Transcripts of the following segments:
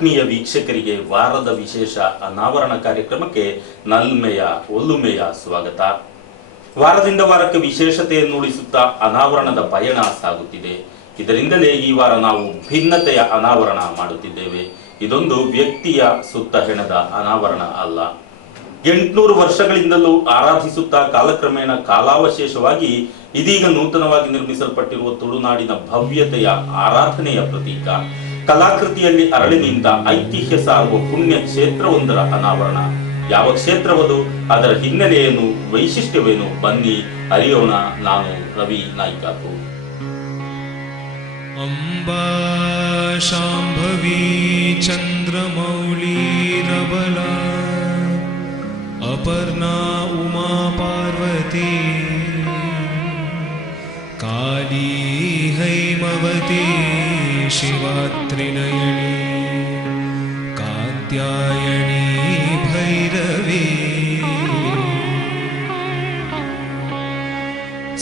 ಆತ್ಮೀಯ ವೀಕ್ಷಕರಿಗೆ ವಾರದ ವಿಶೇಷ ಅನಾವರಣ ಕಾರ್ಯಕ್ರಮಕ್ಕೆ ನಲ್ಮೆಯ ಒಲ್ಲುಮೆಯ ಸ್ವಾಗತ. ವಾರದಿಂದ ವಾರಕ್ಕೆ ವಿಶೇಷತೆಯನ್ನು ಉಳಿಸುತ್ತಾ ಅನಾವರಣದ ಪಯಣ ಸಾಗುತ್ತಿದೆ. ಇದರಿಂದಲೇ ಈ ವಾರ ನಾವು ಭಿನ್ನತೆಯ ಅನಾವರಣ ಮಾಡುತ್ತಿದ್ದೇವೆ. ಇದೊಂದು ವ್ಯಕ್ತಿಯ ಸುತ್ತ ಹೆಣದ ಅನಾವರಣ ಅಲ್ಲ. 800 ವರ್ಷಗಳಿಂದಲೂ ಆರಾಧಿಸುತ್ತಾ ಕಾಲಕ್ರಮೇಣ ಕಾಲಾವಶೇಷವಾಗಿ ಇದೀಗ ನೂತನವಾಗಿ ನಿರ್ಮಿಸಲ್ಪಟ್ಟಿರುವ ತುಳುನಾಡಿನ ಭವ್ಯತೆಯ ಆರಾಧನೆಯ ಪ್ರತೀಕ, ಕಲಾಕೃತಿಯಲ್ಲಿ ಅರಳಿ ನಿಂತ ಐತಿಹ್ಯ ಸಾರುವ ಪುಣ್ಯ ಕ್ಷೇತ್ರವೊಂದರ ಅನಾವರಣ. ಯಾವ ಕ್ಷೇತ್ರವದು, ಅದರ ಹಿನ್ನೆಲೆಯೇನು, ವೈಶಿಷ್ಟ್ಯವೇನು, ಬನ್ನಿ ಅರಿಯೋಣ. ನಾನು ರವಿ ನಾಯ್ಕಾತು. ಅಂಬಾ ಶಾಂಭವಿ ಚಂದ್ರಮೌಳಿ ರಬಲ ಅಪರ್ಣಾ ಉಮಾ ಪಾರ್ವತಿ ಕಾಳಿ ಹೈಮವತಿ ಶಿವಾತ್ರಿನಯನಿ ಕಾತ್ಯಾಯಣಿ ಭೈರವಿ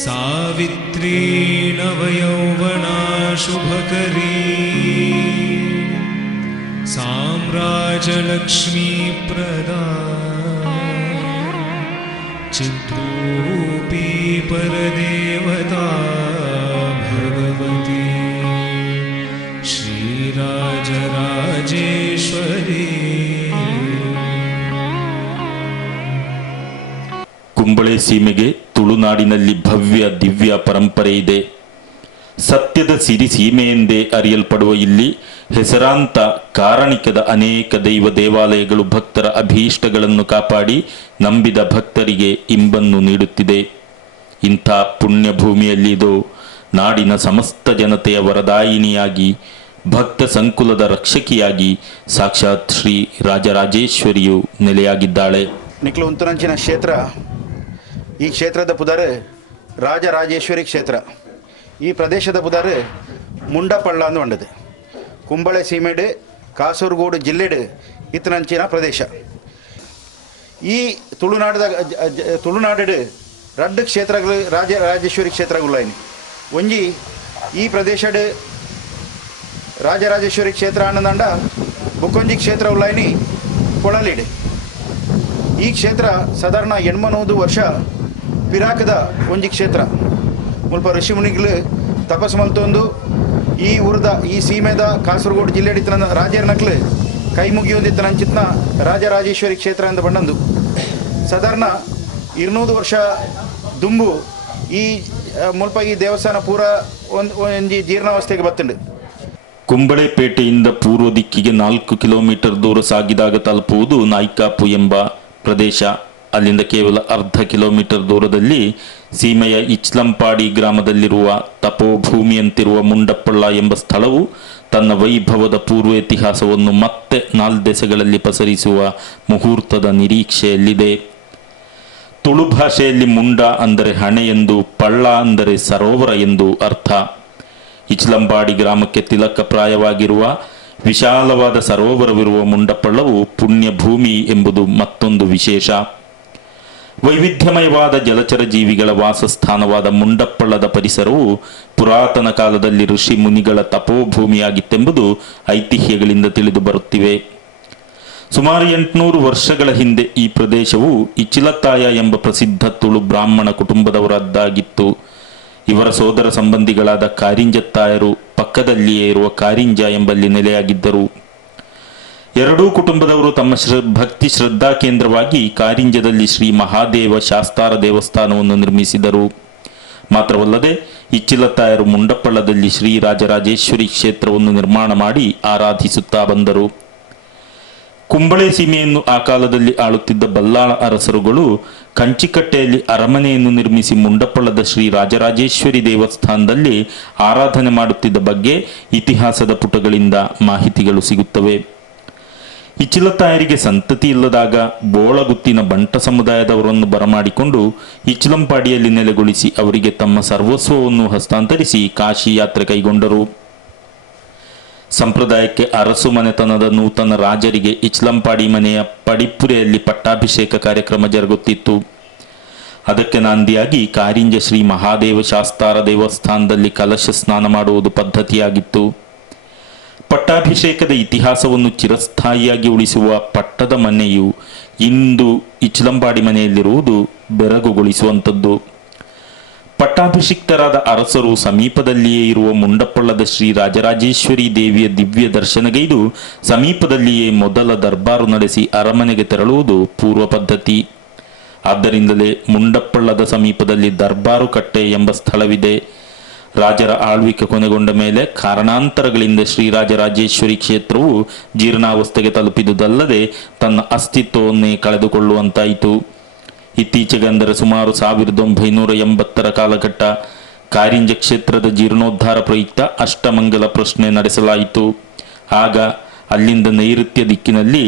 ಸಾವಿತ್ರಿ ನವಯೌವನಾ ಶುಭಕರೀ ಸಾಮ್ರಾಜ್ಯಲಕ್ಷ್ಮೀ ಪ್ರದಾ ಚಿತ್ರೂಪಿ ಪರದೇವತಾ ಭಗವತಿ ಶ್ರೀರಾಜರಾಜೇಶ್ವರಿ. ಕುಂಬಳೆ ಸೀಮೆಗೆ ತುಳುನಾಡಿನಲ್ಲಿ ಭವ್ಯ ದಿವ್ಯ ಪರಂಪರೆ ಇದೆ. ಸತ್ಯದ ಸಿರಿ ಸೀಮೆಯೆಂದೇ ಅರಿಯಲ್ಪಡುವ ಇಲ್ಲಿ ಹೆಸರಾಂತ ಕಾರಣಿಕದ ಅನೇಕ ದೈವ ದೇವಾಲಯಗಳು ಭಕ್ತರ ಅಭೀಷ್ಟಗಳನ್ನು ಕಾಪಾಡಿ ನಂಬಿದ ಭಕ್ತರಿಗೆ ಇಂಬನ್ನು ನೀಡುತ್ತಿದೆ. ಇಂಥ ಪುಣ್ಯ ಭೂಮಿಯಲ್ಲಿ ಇದು ನಾಡಿನ ಸಮಸ್ತ ಜನತೆಯ ವರದಾಯಿನಿಯಾಗಿ, ಭಕ್ತ ಸಂಕುಲದ ರಕ್ಷಕಿಯಾಗಿ ಸಾಕ್ಷಾತ್ ಶ್ರೀ ರಾಜರಾಜೇಶ್ವರಿಯು ನೆಲೆಯಾಗಿದ್ದಾಳೆ. ನಿಕ್ಲು ಉಂತುನಂಚಿನ ಕ್ಷೇತ್ರ, ಈ ಕ್ಷೇತ್ರದ ಪುದರೆ ರಾಜರಾಜೇಶ್ವರಿ ಕ್ಷೇತ್ರ. ಈ ಪ್ರದೇಶದ ಪುದರೆ ಮುಂಡಪಳ್ಳ ಅಂದು ಉಂಡದು. ಕುಂಬಳೆ ಸೀಮೆಡು ಕಾಸರಗೋಡು ಜಿಲ್ಲೆಡು ಇತ್ತನಂಚಿನ ಪ್ರದೇಶ. ಈ ತುಳುನಾಡು ರಡ್ಡು ಕ್ಷೇತ್ರಗಳು ರಾಜರಾಜೇಶ್ವರಿ ಕ್ಷೇತ್ರಗಳಾಯಿನಿ. ಒಂಜಿ ಈ ಪ್ರದೇಶಡು ರಾಜರಾಜೇಶ್ವರಿ ಕ್ಷೇತ್ರ ಅನ್ನದಂಡ ಬೊಕೊಂಜಿ ಕ್ಷೇತ್ರ ಉಳ್ಳಾಯಿನಿ ಕೊಳಲಿಡು. ಈ ಕ್ಷೇತ್ರ ಸಾಧಾರಣ 80 ವರ್ಷ ಪಿರಾಕದ ಒಂಜಿ ಕ್ಷೇತ್ರ. ಮುಲ್ಪ ಋಷಿಮುನಿಗಳು ತಪಸ್ಸು ಮಲ್ತೊಂದು ಈ ಊರದ ಈ ಸೀಮೆದ ಕಾಸರಗೋಡು ಜಿಲ್ಲೆ ಹಿಡಿತನ ರಾಜರ ನಕ್ಲು ಕೈ ಮುಗಿಯೊಂದಿತ್ತ ನಂಚಿತ್ನ ರಾಜರಾಜೇಶ್ವರಿ ಕ್ಷೇತ್ರ ಎಂದು ಬಂಡಂದು ಸಾಧಾರಣ 200 ವರ್ಷ ದುಂಬು ಈ ಮುಲ್ಪ ಈ ದೇವಸ್ಥಾನ ಪೂರ ಒಂಜಿ ಜೀರ್ಣಾವಸ್ಥೆಗೆ ಬತ್ತುಂಡು. ಕುಂಬಳೆಪೇಟೆಯಿಂದ ಪೂರ್ವ ದಿಕ್ಕಿಗೆ 4 ಕಿಲೋಮೀಟರ್ ದೂರ ಸಾಗಿದಾಗ ತಲುಪುವುದು ನಾಯ್ಕಾಪು ಎಂಬ ಪ್ರದೇಶ. ಅಲ್ಲಿಂದ ಕೇವಲ ಅರ್ಧ ಕಿಲೋಮೀಟರ್ ದೂರದಲ್ಲಿ ಸೀಮೆಯ ಇಚ್ಲಂಪಾಡಿ ಗ್ರಾಮದಲ್ಲಿರುವ ತಪೋಭೂಮಿಯಂತಿರುವ ಮುಂಡಪ್ಪಳ್ಳ ಎಂಬ ಸ್ಥಳವು ತನ್ನ ವೈಭವದ ಪೂರ್ವ ಇತಿಹಾಸವನ್ನು ಮತ್ತೆ 4 ದೆಸೆಗಳಲ್ಲಿ ಪಸರಿಸುವ ಮುಹೂರ್ತದ ನಿರೀಕ್ಷೆಯಲ್ಲಿದೆ. ತುಳು ಭಾಷೆಯಲ್ಲಿ ಮುಂಡ ಅಂದರೆ ಹಣೆ ಎಂದು, ಪಳ್ಳ ಅಂದರೆ ಸರೋವರ ಎಂದು ಅರ್ಥ. ಇಚ್ಲಂಪಾಡಿ ಗ್ರಾಮಕ್ಕೆ ತಿಲಕಪ್ರಾಯವಾಗಿರುವ ವಿಶಾಲವಾದ ಸರೋವರವಿರುವ ಮುಂಡಪ್ಪಳ್ಳವು ಪುಣ್ಯ ಭೂಮಿ ಎಂಬುದು ಮತ್ತೊಂದು ವಿಶೇಷ. ವೈವಿಧ್ಯಮಯವಾದ ಜಲಚರ ಜೀವಿಗಳ ವಾಸಸ್ಥಾನವಾದ ಮುಂಡಪ್ಪಳ್ಳದ ಪರಿಸರವು ಪುರಾತನ ಕಾಲದಲ್ಲಿ ಋಷಿ ಮುನಿಗಳ ತಪೋಭೂಮಿಯಾಗಿತ್ತೆಂಬುದು ಐತಿಹ್ಯಗಳಿಂದ ತಿಳಿದು ಬರುತ್ತಿವೆ. ಸುಮಾರು 800 ವರ್ಷಗಳ ಹಿಂದೆ ಈ ಪ್ರದೇಶವು ಇಚಿಲತಾಯ ಎಂಬ ಪ್ರಸಿದ್ಧ ತುಳು ಬ್ರಾಹ್ಮಣ ಕುಟುಂಬದವರದ್ದಾಗಿತ್ತು. ಇವರ ಸೋದರ ಸಂಬಂಧಿಗಳಾದ ಕಾರಿಂಜತ್ತಾಯರು ಪಕ್ಕದಲ್ಲಿಯೇ ಇರುವ ಕಾರಿಂಜ ಎಂಬಲ್ಲಿ ನೆಲೆಯಾಗಿದ್ದರು. ಎರಡೂ ಕುಟುಂಬದವರು ತಮ್ಮ ಭಕ್ತಿ ಶ್ರದ್ಧಾ ಕೇಂದ್ರವಾಗಿ ಕಾರಿಂಜದಲ್ಲಿ ಶ್ರೀ ಮಹಾದೇವ ಶಾಸ್ತಾರ ದೇವಸ್ಥಾನವನ್ನು ನಿರ್ಮಿಸಿದರು. ಮಾತ್ರವಲ್ಲದೆ ಇಚ್ಚಿಲತಾಯರು ಮುಂಡಪ್ಪಳ್ಳದಲ್ಲಿ ಶ್ರೀ ರಾಜರಾಜೇಶ್ವರಿ ಕ್ಷೇತ್ರವನ್ನು ನಿರ್ಮಾಣ ಮಾಡಿ ಆರಾಧಿಸುತ್ತಾ ಬಂದರು. ಕುಂಬಳೆ ಸೀಮೆಯನ್ನು ಆ ಕಾಲದಲ್ಲಿ ಆಳುತ್ತಿದ್ದ ಬಲ್ಲಾಳ ಅರಸರುಗಳು ಕಂಚಿಕಟ್ಟೆಯಲ್ಲಿ ಅರಮನೆಯನ್ನು ನಿರ್ಮಿಸಿ ಮುಂಡಪ್ಪಳ್ಳದ ಶ್ರೀ ರಾಜರಾಜೇಶ್ವರಿ ದೇವಸ್ಥಾನದಲ್ಲಿ ಆರಾಧನೆ ಮಾಡುತ್ತಿದ್ದ ಬಗ್ಗೆ ಇತಿಹಾಸದ ಪುಟಗಳಿಂದ ಮಾಹಿತಿಗಳು ಸಿಗುತ್ತವೆ. ಇಚಿಲತಾಯರಿಗೆ ಸಂತತಿ ಇಲ್ಲದಾಗ ಬೋಳಗುತ್ತಿನ ಬಂಟ ಸಮುದಾಯದವರನ್ನು ಬರಮಾಡಿಕೊಂಡು ಇಚ್ಲಂಪಾಡಿಯಲ್ಲಿ ನೆಲೆಗೊಳಿಸಿ ಅವರಿಗೆ ತಮ್ಮ ಸರ್ವಸ್ವವನ್ನು ಹಸ್ತಾಂತರಿಸಿ ಕಾಶಿ ಯಾತ್ರೆ ಕೈಗೊಂಡರು. ಸಂಪ್ರದಾಯಕ್ಕೆ ಅರಸು ಮನೆತನದ ನೂತನ ರಾಜರಿಗೆ ಇಚ್ಲಂಪಾಡಿ ಮನೆಯ ಪಡಿಪುರೆಯಲ್ಲಿ ಪಟ್ಟಾಭಿಷೇಕ ಕಾರ್ಯಕ್ರಮ ಜರುಗುತ್ತಿತ್ತು. ಅದಕ್ಕೆ ನಾಂದಿಯಾಗಿ ಕಾರಿಂಜ ಶ್ರೀ ಮಹಾದೇವ ಶಾಸ್ತಾರ ದೇವಸ್ಥಾನದಲ್ಲಿ ಕಲಶ ಸ್ನಾನ ಮಾಡುವುದು ಪದ್ಧತಿಯಾಗಿತ್ತು. ಪಟ್ಟಾಭಿಷೇಕದ ಇತಿಹಾಸವನ್ನು ಚಿರಸ್ಥಾಯಿಯಾಗಿ ಉಳಿಸುವ ಪಟ್ಟದ ಮನೆಯು ಇಂದು ಇಚ್ಲಂಪಾಡಿ ಮನೆಯಲ್ಲಿರುವುದು ಬೆರಗುಗೊಳಿಸುವಂಥದ್ದು. ಪಟ್ಟಾಭಿಷಿಕ್ತರಾದ ಅರಸರು ಸಮೀಪದಲ್ಲಿಯೇ ಇರುವ ಮುಂಡಪ್ಪಳ್ಳದ ಶ್ರೀ ರಾಜರಾಜೇಶ್ವರಿ ದೇವಿಯ ದಿವ್ಯ ದರ್ಶನಗೈದು ಸಮೀಪದಲ್ಲಿಯೇ ಮೊದಲ ದರ್ಬಾರು ನಡೆಸಿ ಅರಮನೆಗೆ ತೆರಳುವುದು ಪೂರ್ವ ಪದ್ಧತಿ. ಆದ್ದರಿಂದಲೇ ಮುಂಡಪ್ಪಳ್ಳದ ಸಮೀಪದಲ್ಲಿ ದರ್ಬಾರು ಕಟ್ಟೆ ಎಂಬ ಸ್ಥಳವಿದೆ. ರಾಜರ ಆಳ್ವಿಕೆ ಕೊನೆಗೊಂಡ ಮೇಲೆ ಕಾರಣಾಂತರಗಳಿಂದ ಶ್ರೀರಾಜರಾಜೇಶ್ವರಿ ಕ್ಷೇತ್ರವು ಜೀರ್ಣಾವಸ್ಥೆಗೆ ತಲುಪಿದುದಲ್ಲದೆ ತನ್ನ ಅಸ್ತಿತ್ವವನ್ನೇ ಕಳೆದುಕೊಳ್ಳುವಂತಾಯಿತು. ಇತ್ತೀಚೆಗೆ ಅಂದರೆ ಸುಮಾರು 1980ರ ಕಾಲಘಟ್ಟ ಕಾರಿಂಜ ಕ್ಷೇತ್ರದ ಜೀರ್ಣೋದ್ಧಾರ ಪ್ರಯುಕ್ತ ಅಷ್ಟಮಂಗಲ ಪ್ರಶ್ನೆ ನಡೆಸಲಾಯಿತು. ಆಗ ಅಲ್ಲಿಂದ ನೈಋತ್ಯ ದಿಕ್ಕಿನಲ್ಲಿ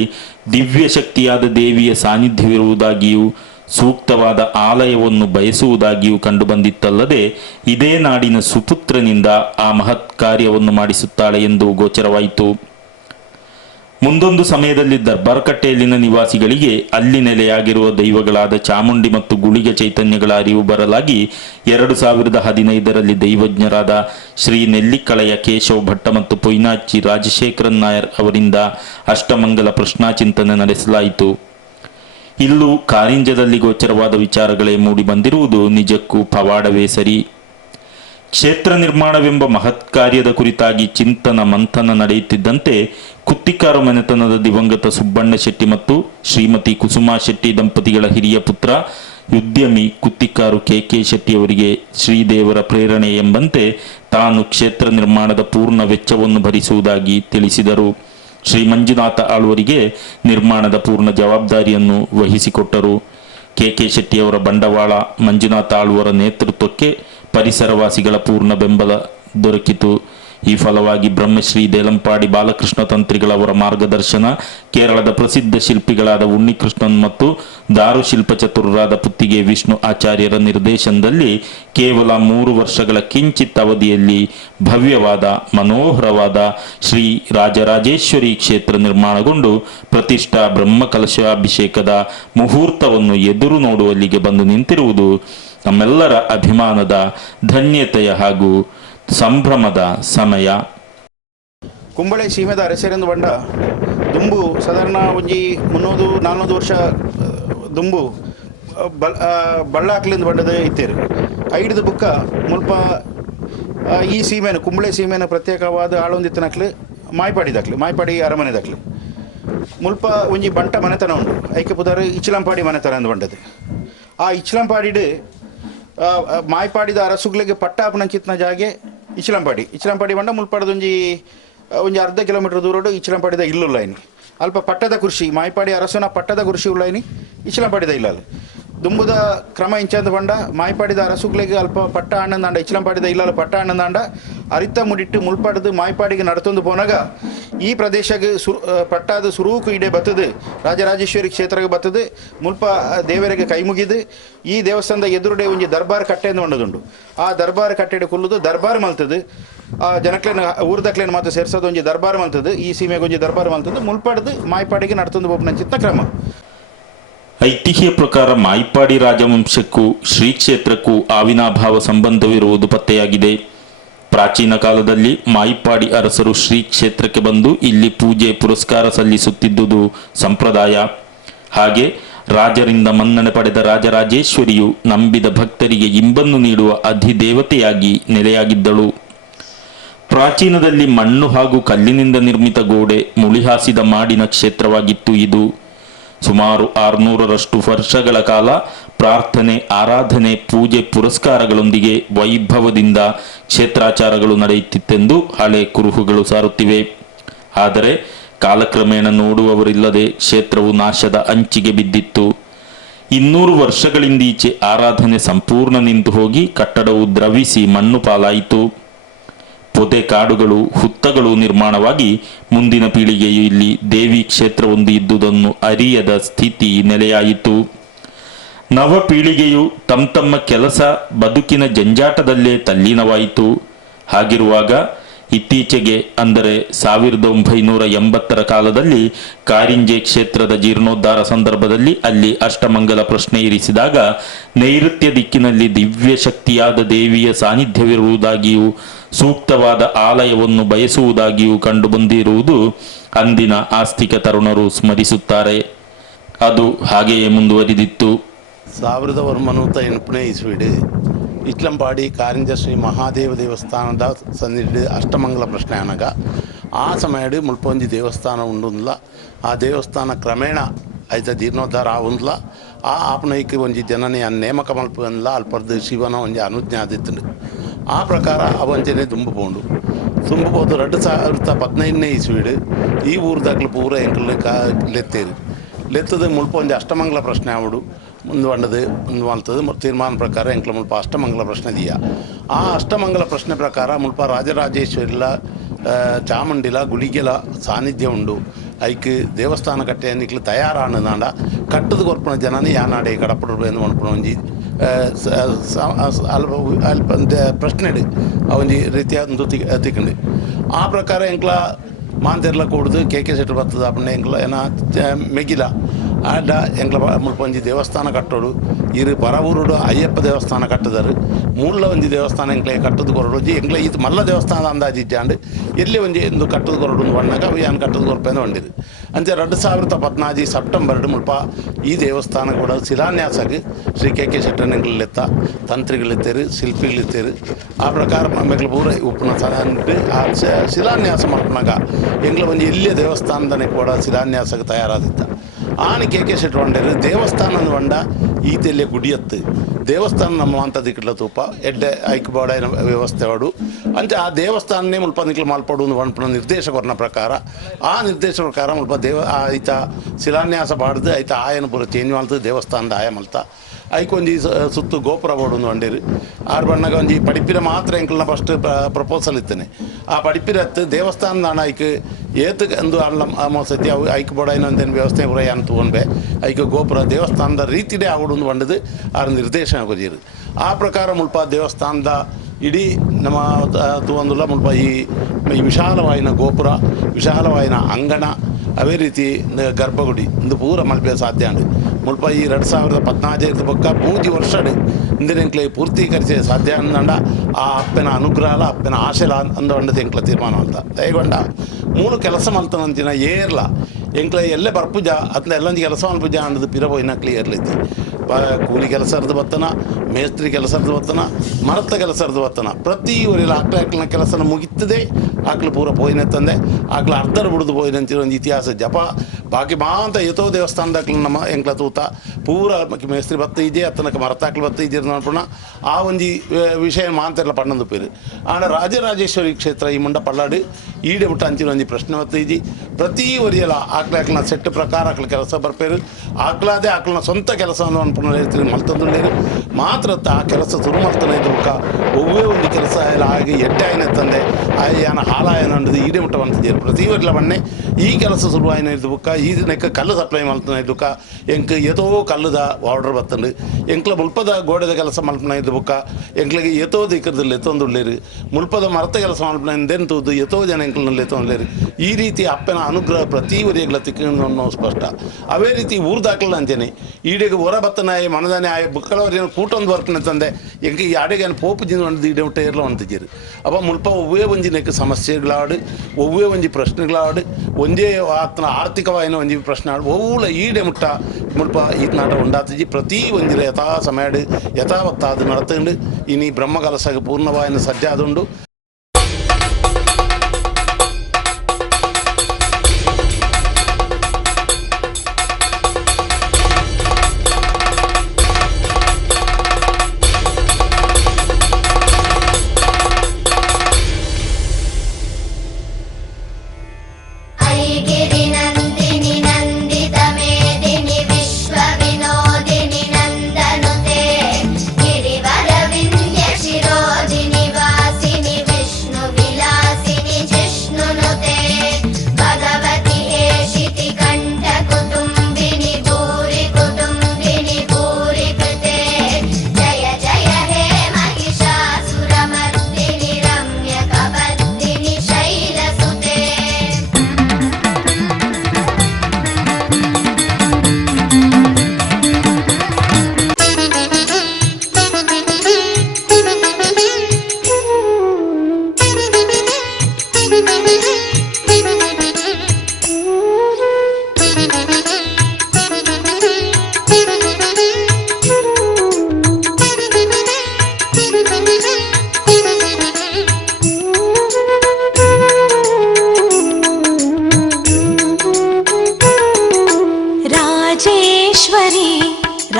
ದಿವ್ಯ ಶಕ್ತಿಯಾದ ದೇವಿಯ ಸಾನ್ನಿಧ್ಯವಿರುವುದಾಗಿಯೂ ಸೂಕ್ತವಾದ ಆಲಯವನ್ನು ಬಯಸುವುದಾಗಿಯೂ ಕಂಡುಬಂದಿತ್ತಲ್ಲದೆ ಇದೇ ನಾಡಿನ ಸುಪುತ್ರನಿಂದ ಆ ಮಹತ್ ಕಾರ್ಯವನ್ನು ಮಾಡಿಸುತ್ತಾಳೆ ಎಂದು ಗೋಚರವಾಯಿತು. ಮುಂದೊಂದು ಸಮಯದಲ್ಲಿ ದರ್ಬಾರ್ಕಟ್ಟೆಯಲ್ಲಿನ ನಿವಾಸಿಗಳಿಗೆ ಅಲ್ಲಿ ನೆಲೆಯಾಗಿರುವ ದೈವಗಳಾದ ಚಾಮುಂಡಿ ಮತ್ತು ಗುಳಿಗ ಚೈತನ್ಯಗಳ ಅರಿವು ಬರಲಾಗಿ 2015ರಲ್ಲಿ ದೈವಜ್ಞರಾದ ಶ್ರೀ ನೆಲ್ಲಿಕಳೆಯ ಕೇಶವ ಭಟ್ಟ ಮತ್ತು ಪೊಯ್ನಾಚಿ ರಾಜಶೇಖರನ್ ನಾಯರ್ ಅವರಿಂದ ಅಷ್ಟಮಂಗಲ ಪ್ರಶ್ನಾಚಿಂತನೆ ನಡೆಸಲಾಯಿತು. ಇಲ್ಲೂ ಕಾರಿಂಜದಲ್ಲಿ ಗೋಚರವಾದ ವಿಚಾರಗಳೇ ಮೂಡಿಬಂದಿರುವುದು ನಿಜಕ್ಕೂ ಪವಾಡವೇ ಸರಿ. ಕ್ಷೇತ್ರ ನಿರ್ಮಾಣವೆಂಬ ಮಹತ್ ಕಾರ್ಯದ ಕುರಿತಾಗಿ ಚಿಂತನ ಮಂಥನ ನಡೆಯುತ್ತಿದ್ದಂತೆ ಕುತ್ತಿಕಾರ ಮನೆತನದ ದಿವಂಗತ ಸುಬ್ಬಣ್ಣ ಶೆಟ್ಟಿ ಮತ್ತು ಶ್ರೀಮತಿ ಕುಸುಮಾ ಶೆಟ್ಟಿ ದಂಪತಿಗಳ ಹಿರಿಯ ಪುತ್ರ ಉದ್ಯಮಿ ಕುತ್ತಿಕಾರು ಕೆ ಶೆಟ್ಟಿಯವರಿಗೆ ಶ್ರೀದೇವರ ಪ್ರೇರಣೆ ಎಂಬಂತೆ ತಾನು ಕ್ಷೇತ್ರ ನಿರ್ಮಾಣದ ಪೂರ್ಣ ವೆಚ್ಚವನ್ನು ಭರಿಸುವುದಾಗಿ ತಿಳಿಸಿದರು. ಶ್ರೀ ಮಂಜುನಾಥ ಆಳ್ವರಿಗೆ ನಿರ್ಮಾಣದ ಪೂರ್ಣ ಜವಾಬ್ದಾರಿಯನ್ನು ವಹಿಸಿಕೊಟ್ಟರು. ಕೆ ಶೆಟ್ಟಿಯವರ ಬಂಡವಾಳ ಮಂಜುನಾಥ ಆಳ್ವರ ನೇತೃತ್ವಕ್ಕೆ ಪರಿಸರವಾಸಿಗಳ ಪೂರ್ಣ ಬೆಂಬಲ ದೊರಕಿತು. ಈ ಫಲವಾಗಿ ಬ್ರಹ್ಮಶ್ರೀ ದೇಲಂಪಾಡಿ ಬಾಲಕೃಷ್ಣ ತಂತ್ರಿಗಳವರ ಮಾರ್ಗದರ್ಶನ, ಕೇರಳದ ಪ್ರಸಿದ್ಧ ಶಿಲ್ಪಿಗಳಾದ ಉಣ್ಣಿಕೃಷ್ಣನ್ ಮತ್ತು ದಾರುಶಿಲ್ಪ ಚತುರರಾದ ಪುತ್ತಿಗೆ ವಿಷ್ಣು ಆಚಾರ್ಯರ ನಿರ್ದೇಶನದಲ್ಲಿ ಕೇವಲ 3 ವರ್ಷಗಳ ಕಿಂಚಿತ್ ಅವಧಿಯಲ್ಲಿ ಭವ್ಯವಾದ ಮನೋಹರವಾದ ಶ್ರೀ ರಾಜರಾಜೇಶ್ವರಿ ಕ್ಷೇತ್ರ ನಿರ್ಮಾಣಗೊಂಡು ಪ್ರತಿಷ್ಠಾ ಬ್ರಹ್ಮಕಲಶಾಭಿಷೇಕದ ಮುಹೂರ್ತವನ್ನು ಎದುರು ನೋಡುವಲ್ಲಿಗೆ ಬಂದು ನಿಂತಿರುವುದು ನಮ್ಮೆಲ್ಲರ ಅಭಿಮಾನದ ಧನ್ಯತೆಯ ಹಾಗೂ ಸಂಭ್ರಮದ ಸಮಯ. ಕುಂಬಳೆ ಸೀಮೆದ ಅರಸರೆಂದು ಬಂಡ ದುಂಬು ಸಾಧಾರಣ ಒಂಜಿ 300-400 ವರ್ಷ ದುಂಬು ಬಳ್ಳಾಕ್ಲಿಂದ ಬಂಡದ ಇತ್ತೇರು ಐಡ್ದು ಬುಕ್ಕ ಮುಲ್ಪ ಈ ಸೀಮೆನು ಕುಂಬಳೆ ಸೀಮೆನ ಪ್ರತ್ಯೇಕವಾದ ಆಳೊಂದಿತ್ತನಕ್ಲು ಮಾಯ್ಪಾಡಿ ಅರಮನೆದಾಕ್ಲು ಮುಲ್ಪ ಒಂಜಿ ಬಂಟ ಮನೆತನ ಉಂಟು ಐಕೆ ಪುದಾರು ಇಚ್ಲಂಪಾಡಿ ಮನೆತನ ಅಂದು ಬಂಡದು. ಆ ಇಚ್ಲಂಪಾಡಿಡು ಮಾಯ್ಪಾಡಿದ ಅರಸುಗಳಿಗೆ ಪಟ್ಟಾಪನಂಚಿತ್ನ ಜಾಗೆ ಇಚ್ಲಂಪಾಡಿ ಬಂಡ ಮುಲ್ಪಾಡದ ಒಂಜಿ ಅರ್ಧ ಕಿಲೋಮೀಟರ್ ದೂರ ಇಚ್ಲಂಪಾಡಿದ ಇಲ್ಲುಲ್ಲೈನಿ ಅಲ್ಪ ಪಟ್ಟದ ಕೃಷಿ ಮಾಯ್ಪಾಡಿ ಅರಸನ ಪಟ್ಟದ ಕೃಷಿ ಉಳ್ಳೈನಿ ಇಚ್ಲಂಪಾಡಿದ ಇಲ್ಲಲ್ಲ ದುಂಬುದ ಕ್ರಮ ಇಂಚಂದ ಬಂಡ ಮಾಯ್ಪಾಡಿದ ಅರಸುಗಳಿಗೆ ಅಲ್ಪ ಪಟ್ಟ ಹಣ್ಣಂದಾಂಡ ಇಚ್ಲಂಪಾಡಿದ ಇಲ್ಲಲ್ಲ ಪಟ್ಟ ಹಣ್ಣಂದಾಂಡ ಅರಿತ ಮುಡಿಟ್ಟು ಮುಲ್ಪಾಡದು ಮಾಯ್ಪಾಡಿಗೆ ನಡ್ತೊಂದು ಪೋನಾಗ ಈ ಪ್ರದೇಶಕ್ಕೆ ಪಟ್ಟಾದ ಸುರೂಕು ಇಡೆ ಬತ್ತದು ರಾಜರಾಜೇಶ್ವರಿ ಕ್ಷೇತ್ರಕ್ಕೆ ಬತ್ತದು ಮುಲ್ಪ ದೇವರಿಗೆ ಕೈ ಮುಗಿದು ಈ ದೇವಸ್ಥಾನದ ಎದುರುಡೆ ಒಂಜಿ ದರ್ಬಾರ್ ಕಟ್ಟೆ ಎಂದು ಒಂಡದುಂಡು. ಆ ದರ್ಬಾರ್ ಕಟ್ಟೆಡೆ ಕುಲ್ಲುದು ದರ್ಬಾರ್ ಮಲ್ತದು ಆ ಜನಕ್ಲೇನು ಊರ್ದಕ್ಲೇನು ಮಾತು ಸೇರ್ಸೋದು ಒಂಜಿ ದರ್ಬಾರ್ ಮಲ್ತದು. ಈ ಸೀಮೆಗೆ ಒಂಜಿ ದರ್ಬಾರ್ ಮಲ್ತದು ಮುಲ್ಪಾಡದು ಮಾಯ್ಪಾಡಿಗೆ ನಡ್ತೊಂದು ಬೋಪನಂಚಿತ್ತ ಕ್ರಮ. ಐತಿಹ್ಯ ಪ್ರಕಾರ ಮಾಯ್ಪಾಡಿ ರಾಜವಂಶಕ್ಕೂ ಶ್ರೀ ಕ್ಷೇತ್ರಕ್ಕೂ ಅವಿನಾಭಾವ ಸಂಬಂಧವಿರುವುದು ಪತ್ತೆಯಾಗಿದೆ. ಪ್ರಾಚೀನ ಕಾಲದಲ್ಲಿ ಮಾಯ್ಪಾಡಿ ಅರಸರು ಶ್ರೀ ಕ್ಷೇತ್ರಕ್ಕೆ ಬಂದು ಇಲ್ಲಿ ಪೂಜೆ ಪುರಸ್ಕಾರ ಸಲ್ಲಿಸುತ್ತಿದ್ದುದು ಸಂಪ್ರದಾಯ. ಹಾಗೆ ರಾಜರಿಂದ ಮನ್ನಣೆ ಪಡೆದ ರಾಜರಾಜೇಶ್ವರಿಯು ನಂಬಿದ ಭಕ್ತರಿಗೆ ಇಂಬನ್ನು ನೀಡುವ ಅಧಿದೇವತೆಯಾಗಿ ನೆಲೆಯಾಗಿದ್ದಳು. ಪ್ರಾಚೀನದಲ್ಲಿ ಮಣ್ಣು ಹಾಗೂ ಕಲ್ಲಿನಿಂದ ನಿರ್ಮಿತ ಗೋಡೆ ಮುಳಿಹಾಸಿದ ಮಾಡಿನ ಕ್ಷೇತ್ರವಾಗಿತ್ತು ಇದು. ಸುಮಾರು 600ರಷ್ಟು ವರ್ಷಗಳ ಕಾಲ ಪ್ರಾರ್ಥನೆ, ಆರಾಧನೆ, ಪೂಜೆ, ಪುರಸ್ಕಾರಗಳೊಂದಿಗೆ ವೈಭವದಿಂದ ಕ್ಷೇತ್ರಾಚಾರಗಳು ನಡೆಯುತ್ತಿತ್ತೆಂದು ಹಳೆ ಕುರುಹುಗಳು ಸಾರುತ್ತಿವೆ. ಆದರೆ ಕಾಲಕ್ರಮೇಣ ನೋಡುವವರಿಲ್ಲದೆ ಕ್ಷೇತ್ರವು ನಾಶದ ಅಂಚಿಗೆ ಬಿದ್ದಿತ್ತು. 200 ವರ್ಷಗಳಿಂದೀಚೆ ಆರಾಧನೆ ಸಂಪೂರ್ಣ ನಿಂತು ಹೋಗಿ ಕಟ್ಟಡವು ದ್ರವಿಸಿ ಮಣ್ಣು ಪಾಲಾಯಿತು. ಪೊದೆ ಕಾಡುಗಳು, ಹುತ್ತಗಳು ನಿರ್ಮಾಣವಾಗಿ ಮುಂದಿನ ಪೀಳಿಗೆಯು ಇಲ್ಲಿ ದೇವಿ ಕ್ಷೇತ್ರವೊಂದು ಇದ್ದುದನ್ನು ಅರಿಯದ ಸ್ಥಿತಿ ನೆಲೆಯಾಯಿತು. ನವ ಪೀಳಿಗೆಯು ತಮ್ಮ ಕೆಲಸ ಬದುಕಿನ ಜಂಜಾಟದಲ್ಲೇ ತಲ್ಲೀನವಾಯಿತು. ಹಾಗಿರುವಾಗ ಇತ್ತೀಚೆಗೆ ಅಂದರೆ 1980ರ ಕಾಲದಲ್ಲಿ ಕಾರಿಂಜೆ ಕ್ಷೇತ್ರದ ಜೀರ್ಣೋದ್ಧಾರ ಸಂದರ್ಭದಲ್ಲಿ ಅಲ್ಲಿ ಅಷ್ಟಮಂಗಲ ಪ್ರಶ್ನೆ ಇರಿಸಿದಾಗ ನೈಋತ್ಯ ದಿಕ್ಕಿನಲ್ಲಿ ದಿವ್ಯ ಶಕ್ತಿಯಾದ ದೇವಿಯ ಸಾನ್ನಿಧ್ಯವಿರುವುದಾಗಿಯೂ ಸೂಕ್ತವಾದ ಆಲಯವನ್ನು ಬಯಸುವುದಾಗಿಯೂ ಕಂಡುಬಂದಿರುವುದು ಅಂದಿನ ಆಸ್ತಿಕ ತರುಣರು ಸ್ಮರಿಸುತ್ತಾರೆ. ಅದು ಹಾಗೆಯೇ ಮುಂದುವರಿದಿತ್ತು. 1980 ಇಸ್ವಿಡ್ ಇಟ್ಲಂಪಾಡಿ ಕಾರಿಂಜ ಶ್ರೀ ಮಹಾದೇವ ದೇವಸ್ಥಾನದ ಸನ್ನಿಧಿ ಅಷ್ಟಮಂಗಲ ಪ್ರಶ್ನೆ ಅನಗ ಆ ಸಮಯಡ್ ಮುಲ್ಪ ಒಂಜಿ ದೇವಸ್ಥಾನ ಉಂಡುಂದ್ಲ. ಆ ದೇವಸ್ಥಾನ ಕ್ರಮೇಣ ಐತ ಜೀರ್ಣೋದ್ಧಾರ ಆವುಂದ್ಲ. ಆ ಆಪನೈಕ್ ಒಂಜಿ ಜನನೇ ನೇಮಕ ಮಲ್ಪಂದ್ಲ ಅಲ್ಪರ್ದು ಶಿವನ ಒಂಜಿ ಅನುಜ್ಞೆ ಆದಿತ್ತು. ಆ ಪ್ರಕಾರ ಅವಂಚನೆ ತುಂಬುಪೋಂಡು ತುಂಬುಬೋದು 2015 ಇಸ್ವಿಡ್ ಈ ಊರ್ದಾಗ್ಲು ಪೂರ ಎಂಕಲ್ ಲೆತ್ತೇರು ಲೆತ್ತದ ಮುಲ್ಪ ಒಂಜಿ ಅಷ್ಟಮಂಗಲ ಪ್ರಶ್ನೆ ಆವಡು ಮುಂದೆ ಮಲ್ತದೆ ತೀರ್ಮಾನ ಪ್ರಕಾರ ಎಂಕ್ಲ ಮುಲ್ಪ ಅಷ್ಟಮಂಗಲ ಪ್ರಶ್ನೆ ದಿಯ. ಆ ಅಷ್ಟಮಂಗಲ ಪ್ರಶ್ನೆ ಪ್ರಕಾರ ಮುಲ್ಪ ರಾಜರಾಜೇಶ್ವರಿಲ ಚಾಮುಂಡಿಲ ಗುಳಿಗೆಲ ಸಾನ್ನಿಧ್ಯ ಉಂಡು. ಐಕ್ ದೇವಸ್ಥಾನ ಕಟ್ಟೆ ನಿಕ್ಲು ತಯಾರಾಂಡ ಕಟ್ಟದ ಕೊರ್ಪಣ ಜನನೇ ಯಾನಾಡೆ ಕಡಪಡು ಎಂದು ಮನ್ಪುಣ ಒಂಜಿ ಅಲ್ಪ ಪ್ರಶ್ನೆ ಒಂಜಿ ರೀತಿಯ ಒಂದು ತಿಕ್ಕಂಡು. ಆ ಪ್ರಕಾರ ಎಂಕ್ಲ ಮಾಂತೆರ್ಲ ಕೂಡ್ದು ಕೆ ಶೆಟ್ರು ಬರ್ತದೆ ಅಪ್ಪಣ್ಣ ಎಂಕ್ಲ ಏನ ಮೆಗಿಲ ಆಡ ಎಂಕ್ಲ ಮುಲ್ಪ ಒಂಜಿ ದೇವಸ್ಥಾನ ಕಟ್ಟೋಡು ಇರು ಪರವೂರುಡು ಅಯ್ಯಪ್ಪ ದೇವಸ್ಥಾನ ಕಟ್ಟದರು ಮೂಲ ಒಂಜಿ ದೇವಸ್ಥಾನ ಎಂಕ್ಲೆ ಕಟ್ಟದ ಕೊರಡು ಎಂಕ್ಲ ಇದು ಮಲ್ಲ ದೇವಸ್ಥಾನದ ಅಂದಾಜಿದ್ದಾಂಡು ಎಲ್ಲಿ ಒಂಜಿ ಒಂದು ಕಟ್ಟದ ಕೊರಡು ಬಣ್ಣಗ ಯಾನ್ ಕಟ್ಟದ ಕೊರಪೇಂದು ಹೊಂಡಿರು. ಅಂಚೆ 2014 ಸೆಪ್ಟೆಂಬರ್ ಮುಲ್ಪ ಈ ದೇವಸ್ಥಾನ ಕೂಡ ಶಿಲಾನ್ಯಾಸಕ್ಕೆ ಶ್ರೀ ಕೆ ಶೆಟ್ಟರ್ ಎಂಕ್ಲ ಲೆತ್ತ ತಂತ್ರಿಗಳಿತ್ತೇರು ಶಿಲ್ಪಿಗಳಿತ್ತೇರು. ಆ ಪ್ರಕಾರ ಮೆಗ್ಲ ಪೂರ ಉಪ್ಪುನ ಸನ್ನಿಟ್ಟು ಆ ಶಿಲಾನ್ಯಾಸ ಮಾಡ್ಕೊಂಡಾಗ ಎಂಗ್ಲ ಒಂಜಿ ಎಲ್ಲಿಯ ದೇವಸ್ಥಾನದನೆ ಕೂಡ ಶಿಲಾನ್ಯಾಸಕ್ಕೆ ತಯಾರಾದಿತ್ತ. ಆನೆ ಕೆ ಶೆಟ್ರು ಹೊಂಡರು ದೇವಸ್ಥಾನದ ಹೊಂಡ ಈತೆಲ್ಲೇ ಗುಡಿಯತ್ತು ದೇವಸ್ಥಾನ ನಮ್ಮ ಅಂತದಿಕ್ಕಿಲ್ಲ ತೂಪ ಎಡ್ಡೆ ಐಕ್ಬಾಡ ವ್ಯವಸ್ಥೆ ಹೊಡು ಅಂಚೆ ಆ ದೇವಸ್ಥಾನನೇ ಮುಲ್ಪ ನಿಕ್ಲು ಮಾಲ್ಪಡು ಹೊಂಪನ ನಿರ್ದೇಶಕರನ ಪ್ರಕಾರ ಆ ನಿರ್ದೇಶ ಪ್ರಕಾರ ಮುಲ್ಪ ಐತ ಶಿಲಾನ್ಯಾಸ ಬಾಡ್ದು ಐತ ಆಯನ ಪೂರ ಚೇಂಜ್ ಮಾಡ್ತದೆ ದೇವಸ್ಥಾನದ ಆಯ ಮಲ್ತ ಐಕೊಂಜಿ ಸುತ್ತು ಗೋಪುರ ಬೋಡು ಹೊಂಡೇರು. ಆರು ಬಣ್ಣಗ ಒಂಜಿ ಪಡಿಪಿರ ಮಾತ್ರ ಎಂಕಲ್ನ ಫಸ್ಟ್ ಪ್ರಪೋಸಲ್ ಇತ್ತೇನೆ. ಆ ಪಡಿಪಿರ ಹತ್ತು ದೇವಸ್ಥಾನದ ಹಣ ಐಕ್ ಏತ್ ಒಂದು ಅಲ್ಲ ಸತಿ ಅವು ಐಕ್ ಬೋಡೈನೊಂದೇನು ವ್ಯವಸ್ಥೆ ಪೂರ ಯಾನ್ ತಗೊಂಡ್ಬೆ ಐಕ್ ಗೋಪುರ ದೇವಸ್ಥಾನದ ರೀತಿಯೇ ಆವಡು ಬಂಡದು ಆರ ನಿರ್ದೇಶನ ಕೊಜೀರು. ಆ ಪ್ರಕಾರ ಮುಲ್ಪ ದೇವಸ್ಥಾನದ ಇಡೀ ನಮ್ಮ ತೂವಂದುಲ್ಲ ಮುಲ್ಪ ಈ ವಿಶಾಲವಾಯಿನ ಗೋಪುರ ವಿಶಾಲವಾಯಿನ ಅಂಗಣ ಅವೇ ರೀತಿ ಗರ್ಭಗುಡಿ ಒಂದು ಪೂರ ಮಲ್ಪೆ ಸಾಧ್ಯ ಉಂಡು. ಮುಲ್ಪ ಈ 2014 ಪಕ್ಕ 3 ವರ್ಷ ಇಂದಿನ ಪೂರ್ತೀಕರಿಸಿ ಸಾಧ್ಯ ಅಂದಂಡ ಆ ಅಪ್ಪನ ಅನುಗ್ರಹ ಅಪ್ಪನ ಆಶೆಲ ಅಂದು ಎಂಕ್ಲ ತೀರ್ಮಾನ ಅಂತ ದಯಗೊಂಡ 3 ಕೆಲಸ ಮಲ್ತನಂತಿನ ಏರ್ಲ ಎಂಕ್ಲ ಎಲ್ಲೇ ಬರ್ಪುಜ ಅದನ್ನ ಎಲ್ಲೊಂದು ಕೆಲಸ ಮಲ್ಪುಜ ಅಂಡದು ಪಿರಬೋಯಿನ ಕ್ಲಿಯರ್ಲೈತಿ. ಕೂಲಿ ಕೆಲಸ ಇರ್ದು ಬತ್ತನ ಮೇಸ್ತ್ರಿ ಕೆಲಸ ಇರ್ದು ಬತ್ತನ ಮರತ ಕೆಲಸ ಇರ್ದು ಬತ್ತನ ಪ್ರತಿ ಊರಿಲ್ಲ ಆಕ್ಳ ಕೆಲಸನ ಮುಗಿತದೆ ಆಕ್ಳು ಪೂರ ಪೋಯಿನ ತಂದೆ ಆಕ್ಳ ಅರ್ಧರ್ ಬಿಡ್ದು ಪೋಯಿನಂತಿರೋ ಒಂದು ಇತಿಹಾಸ ಜಪ ಬಾಕಿ ಮಾಂತ ಎತೋ ದೇವಸ್ಥಾನದಾಕ್ಲ ನಮ್ಮ ಎಂಕ್ಲ ತೂತ ಪೂರ ಮೇಸ್ತ್ರಿ ಬತ್ತ ಇದೆ ಅತ್ತನಕ ಮರತಾಕ್ಲು ಬತ್ತ ಇದೆ ನೋಡ್ಪುಣ ಆ ಒಂಜಿ ವಿಷಯ ಮಾಂತೆಲ್ಲ ಪಣ್ಣಂದು ಪೇರು ಆಂಡ ರಾಜರಾಜೇಶ್ವರಿ ಕ್ಷೇತ್ರ ಈ ಮುಂಡ ಪಳ್ಳಾಡು ಈಡೆ ಬಿಟ್ಟು ಅಂಚಿನ ಒಂಜಿ ಪ್ರಶ್ನೆ ಬತ್ತ ಇದ್ದಿ ಪ್ರತಿ ಒರಿಯಲ್ಲ ಆಕ್ಳ ಸೆಟ್ ಪ್ರಕಾರ ಆಕ್ಳ ಕೆಲಸ ಬರ್ಪೇರು ಆಕ್ಳದೇ ಆಕ್ಳನ ಸ್ವಂತ ಕೆಲಸವನ್ನು ಅನ್ಪುಣ ಹೇಳ್ತೀರಿ ಮಲ್ತಂದುಳ್ಳೇರು ಮಾತ್ರ ಆ ಕೆಲಸ ಶುರು ಮಾಡ್ತಾನೆ ಇದ್ದುಕ ಒವ್ವೇ ಒಂದು ಕೆಲಸ ಎಲ್ಲ ಆಗಿ ಎಡ್ಡೆ ಆಯ್ನ ತಂದೆ ಆಯ್ಯಾನ ಹಾಲಾಯನ ಅಂಡದು ಈಡೆ ಮುಟ್ಟ ಬಂತಿದ್ದೀರು ಪ್ರತಿ ಒರಿಲ ಬಣ್ಣೆ ಈ ಕೆಲಸ ಶುರು ಆಯ್ನ ಇದ್ದುಕ ಈ ನೆಕ್ಕ ಕಲ್ಲು ಸಪ್ಲೈ ಮಲ್ತಾನೆ ಇದ್ದುಕ ಎಂಕ್ ಏತೋ ಕಲ್ಲುದ ಆರ್ಡರ್ ಬತ್ತಂಡು ಎಂಕ್ಲ ಮುಲ್ಪದ ಗೋಡೆದ ಕೆಲಸ ಮಲ್ಪನ ಇದ್ದುಕ ಎಂಕ್ಲಿಗೆ ಏತೋ ದಿಕ್ಕದಲ್ಲಿ ಎತ್ತೊಂದುಳ್ಳೇರು ಮುಲ್ಪದ ಮರತ ಕೆಲಸ ಮಲ್ಪನ ಎಂದೆಂತದ್ದು ಎತೋ ಜನ ಎಂಕ್ಲನಲ್ಲಿ ಎತ್ತೊಂದುಳ್ಳೇರು. ಈ ರೀತಿ ಅಪ್ಪನ ಅನುಗ್ರಹ ಪ್ರತಿ ಒರಿಯಗಳ ತಿಕ್ಕನ್ನು ಸ್ಪಷ್ಟ. ಅವೇ ರೀತಿ ಊರ್ದಾಕ್ಲ ಅಂಚೇನೆ ಈಡೆಗೆ ಹೊರ ಬತ್ತನಾಯ ಮನದಾನೆ ಆಯ ಬುಕ್ಕಳವರೇನು ಕೂಟೊಂದು ವರ್ಕ್ನ ತಂದೆ ಎಂಕ ಈ ಆಡೆಗೆ ಪೋಪು ಜಿನ ಒಂದು ಈಡೆ ಮುಟ್ಟ ಇರಲ ಅಂತಿದ್ದೀರು. ಅಪ್ಪ ಮುಲ್ಪ ಒವ್ವೇ ಒಂಜಿ ನೆಕ್ಕ ಸಮಸ್ಯೆಗಳಾಡು ಒವ್ವೇ ಒಂಜಿ ಪ್ರಶ್ನೆಗಳಾಡು ಒಂದೇ ಆತನ ಆರ್ಥಿಕವಾಯಿನ ಒಂಜಿ ಪ್ರಶ್ನೆ ಆಡು ಒವ್ವುಲ ಈಡೆ ಮುಟ್ಟ ಮುಲ್ಪ ಈತ ನಾಟ ಉಂಡಾತಿಜಿ ಪ್ರತಿ ಒಂಜಿಲ ಯಥಾ ಸಮಯಡು ಯಥಾವತ್ತಾದು ನಡತಂಡು ಇನಿ ಬ್ರಹ್ಮಕಲಸಗೆ ಪೂರ್ಣವಾಯಿನ ಸಜ್ಜಾದುಂಡು. गिरिवरविन्द्य शिरोधिनिवासिनि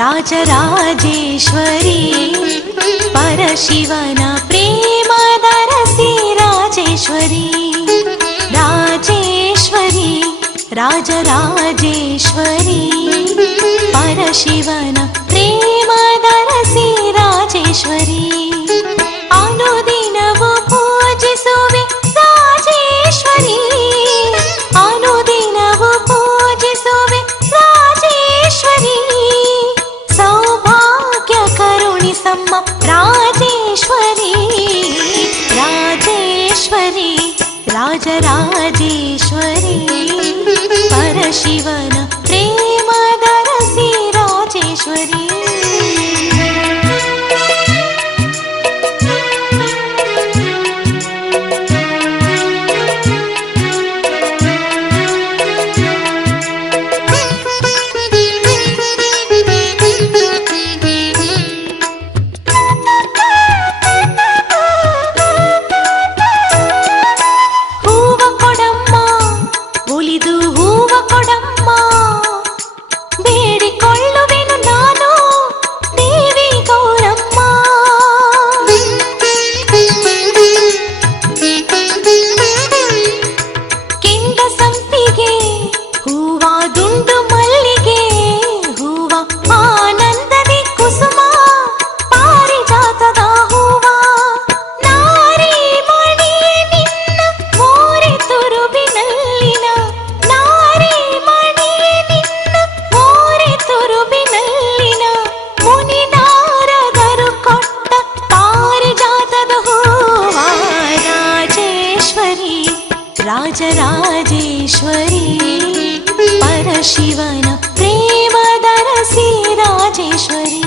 ರಾಜರಾಜೇಶ್ವರಿ ಪರಶಿವನ ಪ್ರೇಮದ ರಸಿ ರಾಜೇಶ್ವರಿ ರಾಜೇಶ್ವರಿ ರಾಜರಾಜೇಶ್ವರಿ ಪರಶಿವನ ಪ್ರೇಮದ ರಸಿ ರಾಜೇಶ್ವರಿ ಅನುದಿನವೂ ಪೂಜಿಸುವೆ ರಾಜೇಶ್ವರಿ ಅನುದಿನವೂ ಪೂಜಿಸುವೆ ರಾಜೇಶ್ವರಿ ಸೌಭಾಗ್ಯ ಕರುಣಿಸಮ್ಮ ರಾಜೇಶ್ವರಿ ರಾಜೇಶ್ವರಿ ರಾಜರಾಜೇಶ್ವರಿ ಪರಶಿವನ ಪ್ರೇಮದ ರಸಿ ರಾಜೇಶ್ವರಿ ರಾಜರಾಜೇಶ್ವರಿ ಪರಶಿವನ ಪ್ರೇಮದ ರಸಿ ರಾಜೇಶ್ವರಿ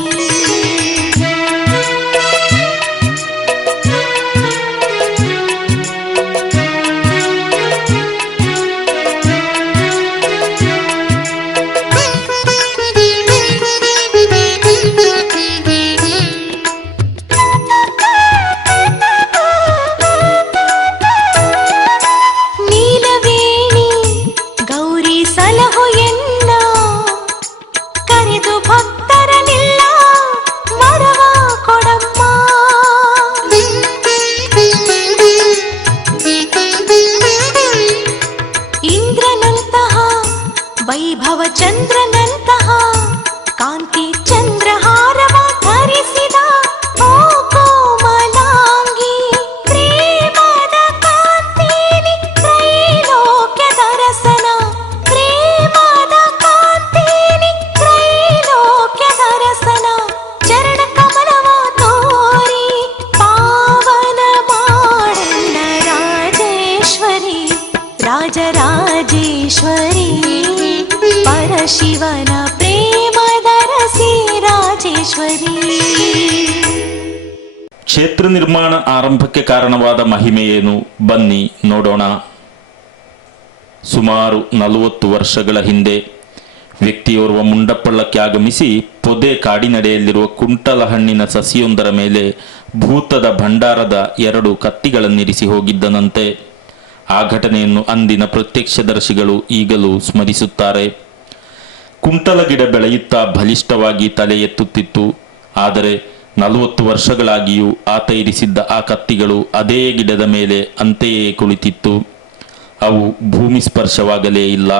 ವೈಭವ ಚಂದ್ರನಂತಹ ಕಾಂತಿ ಚಂದ್ರಹಾರವ ಧರಿಸಿದ ಓ ಕೋಮಲಾಂಗಿ ಪ್ರೇಮದ ಕಾಂತಿನಿ ತ್ರೈಲೋಕ್ಯ ದರಸನ ಪ್ರೇಮದ ಕಾಂತಿನಿ ತ್ರೈಲೋಕ್ಯ ದರಸನ ಚರಣ ಕಮಲವ ತೋರಿ ಪಾವನ ಮಾಡಣ್ಣ ರಾಜೇಶ್ವರಿ ರಾಜರಾಜೇಶ್ವರಿ ಪರಶಿವನ ಪ್ರೇಮದ ರಸಿ ರಾಜೇಶ್ವರಿ. ಕ್ಷೇತ್ರ ನಿರ್ಮಾಣ ಆರಂಭಕ್ಕೆ ಕಾರಣವಾದ ಮಹಿಮೆ ಏನು ಬನ್ನಿ ನೋಡೋಣ. ಸುಮಾರು 40 ವರ್ಷಗಳ ಹಿಂದೆ ವ್ಯಕ್ತಿಯೋರ್ವ ಮುಂಡಪ್ಪಳ್ಳಕ್ಕೆ ಆಗಮಿಸಿ ಪೊದೆ ಕಾಡಿನಡೆಯಲ್ಲಿರುವ ಕುಂಟಲ ಹಣ್ಣಿನ ಸಸಿಯೊಂದರ ಮೇಲೆ ಭೂತದ ಭಂಡಾರದ 2 ಕತ್ತಿಗಳನ್ನಿರಿಸಿ ಹೋಗಿದ್ದನಂತೆ. ಆ ಘಟನೆಯನ್ನು ಅಂದಿನ ಪ್ರತ್ಯಕ್ಷದರ್ಶಿಗಳು ಈಗಲೂ ಸ್ಮರಿಸುತ್ತಾರೆ. ಕುಂಟಲ ಗಿಡ ಬೆಳೆಯುತ್ತಾ ಬಲಿಷ್ಠವಾಗಿ ತಲೆ ಎತ್ತುತ್ತಿತ್ತು. ಆದರೆ 40 ವರ್ಷಗಳಾಗಿಯೂ ಆತ ಇರಿಸಿದ್ದ ಆ ಕತ್ತಿಗಳು ಅದೇ ಗಿಡದ ಮೇಲೆ ಅಂತೆಯೇ ಕುಳಿತಿತ್ತು. ಅವು ಭೂಮಿ ಸ್ಪರ್ಶವಾಗಲೇ ಇಲ್ಲ.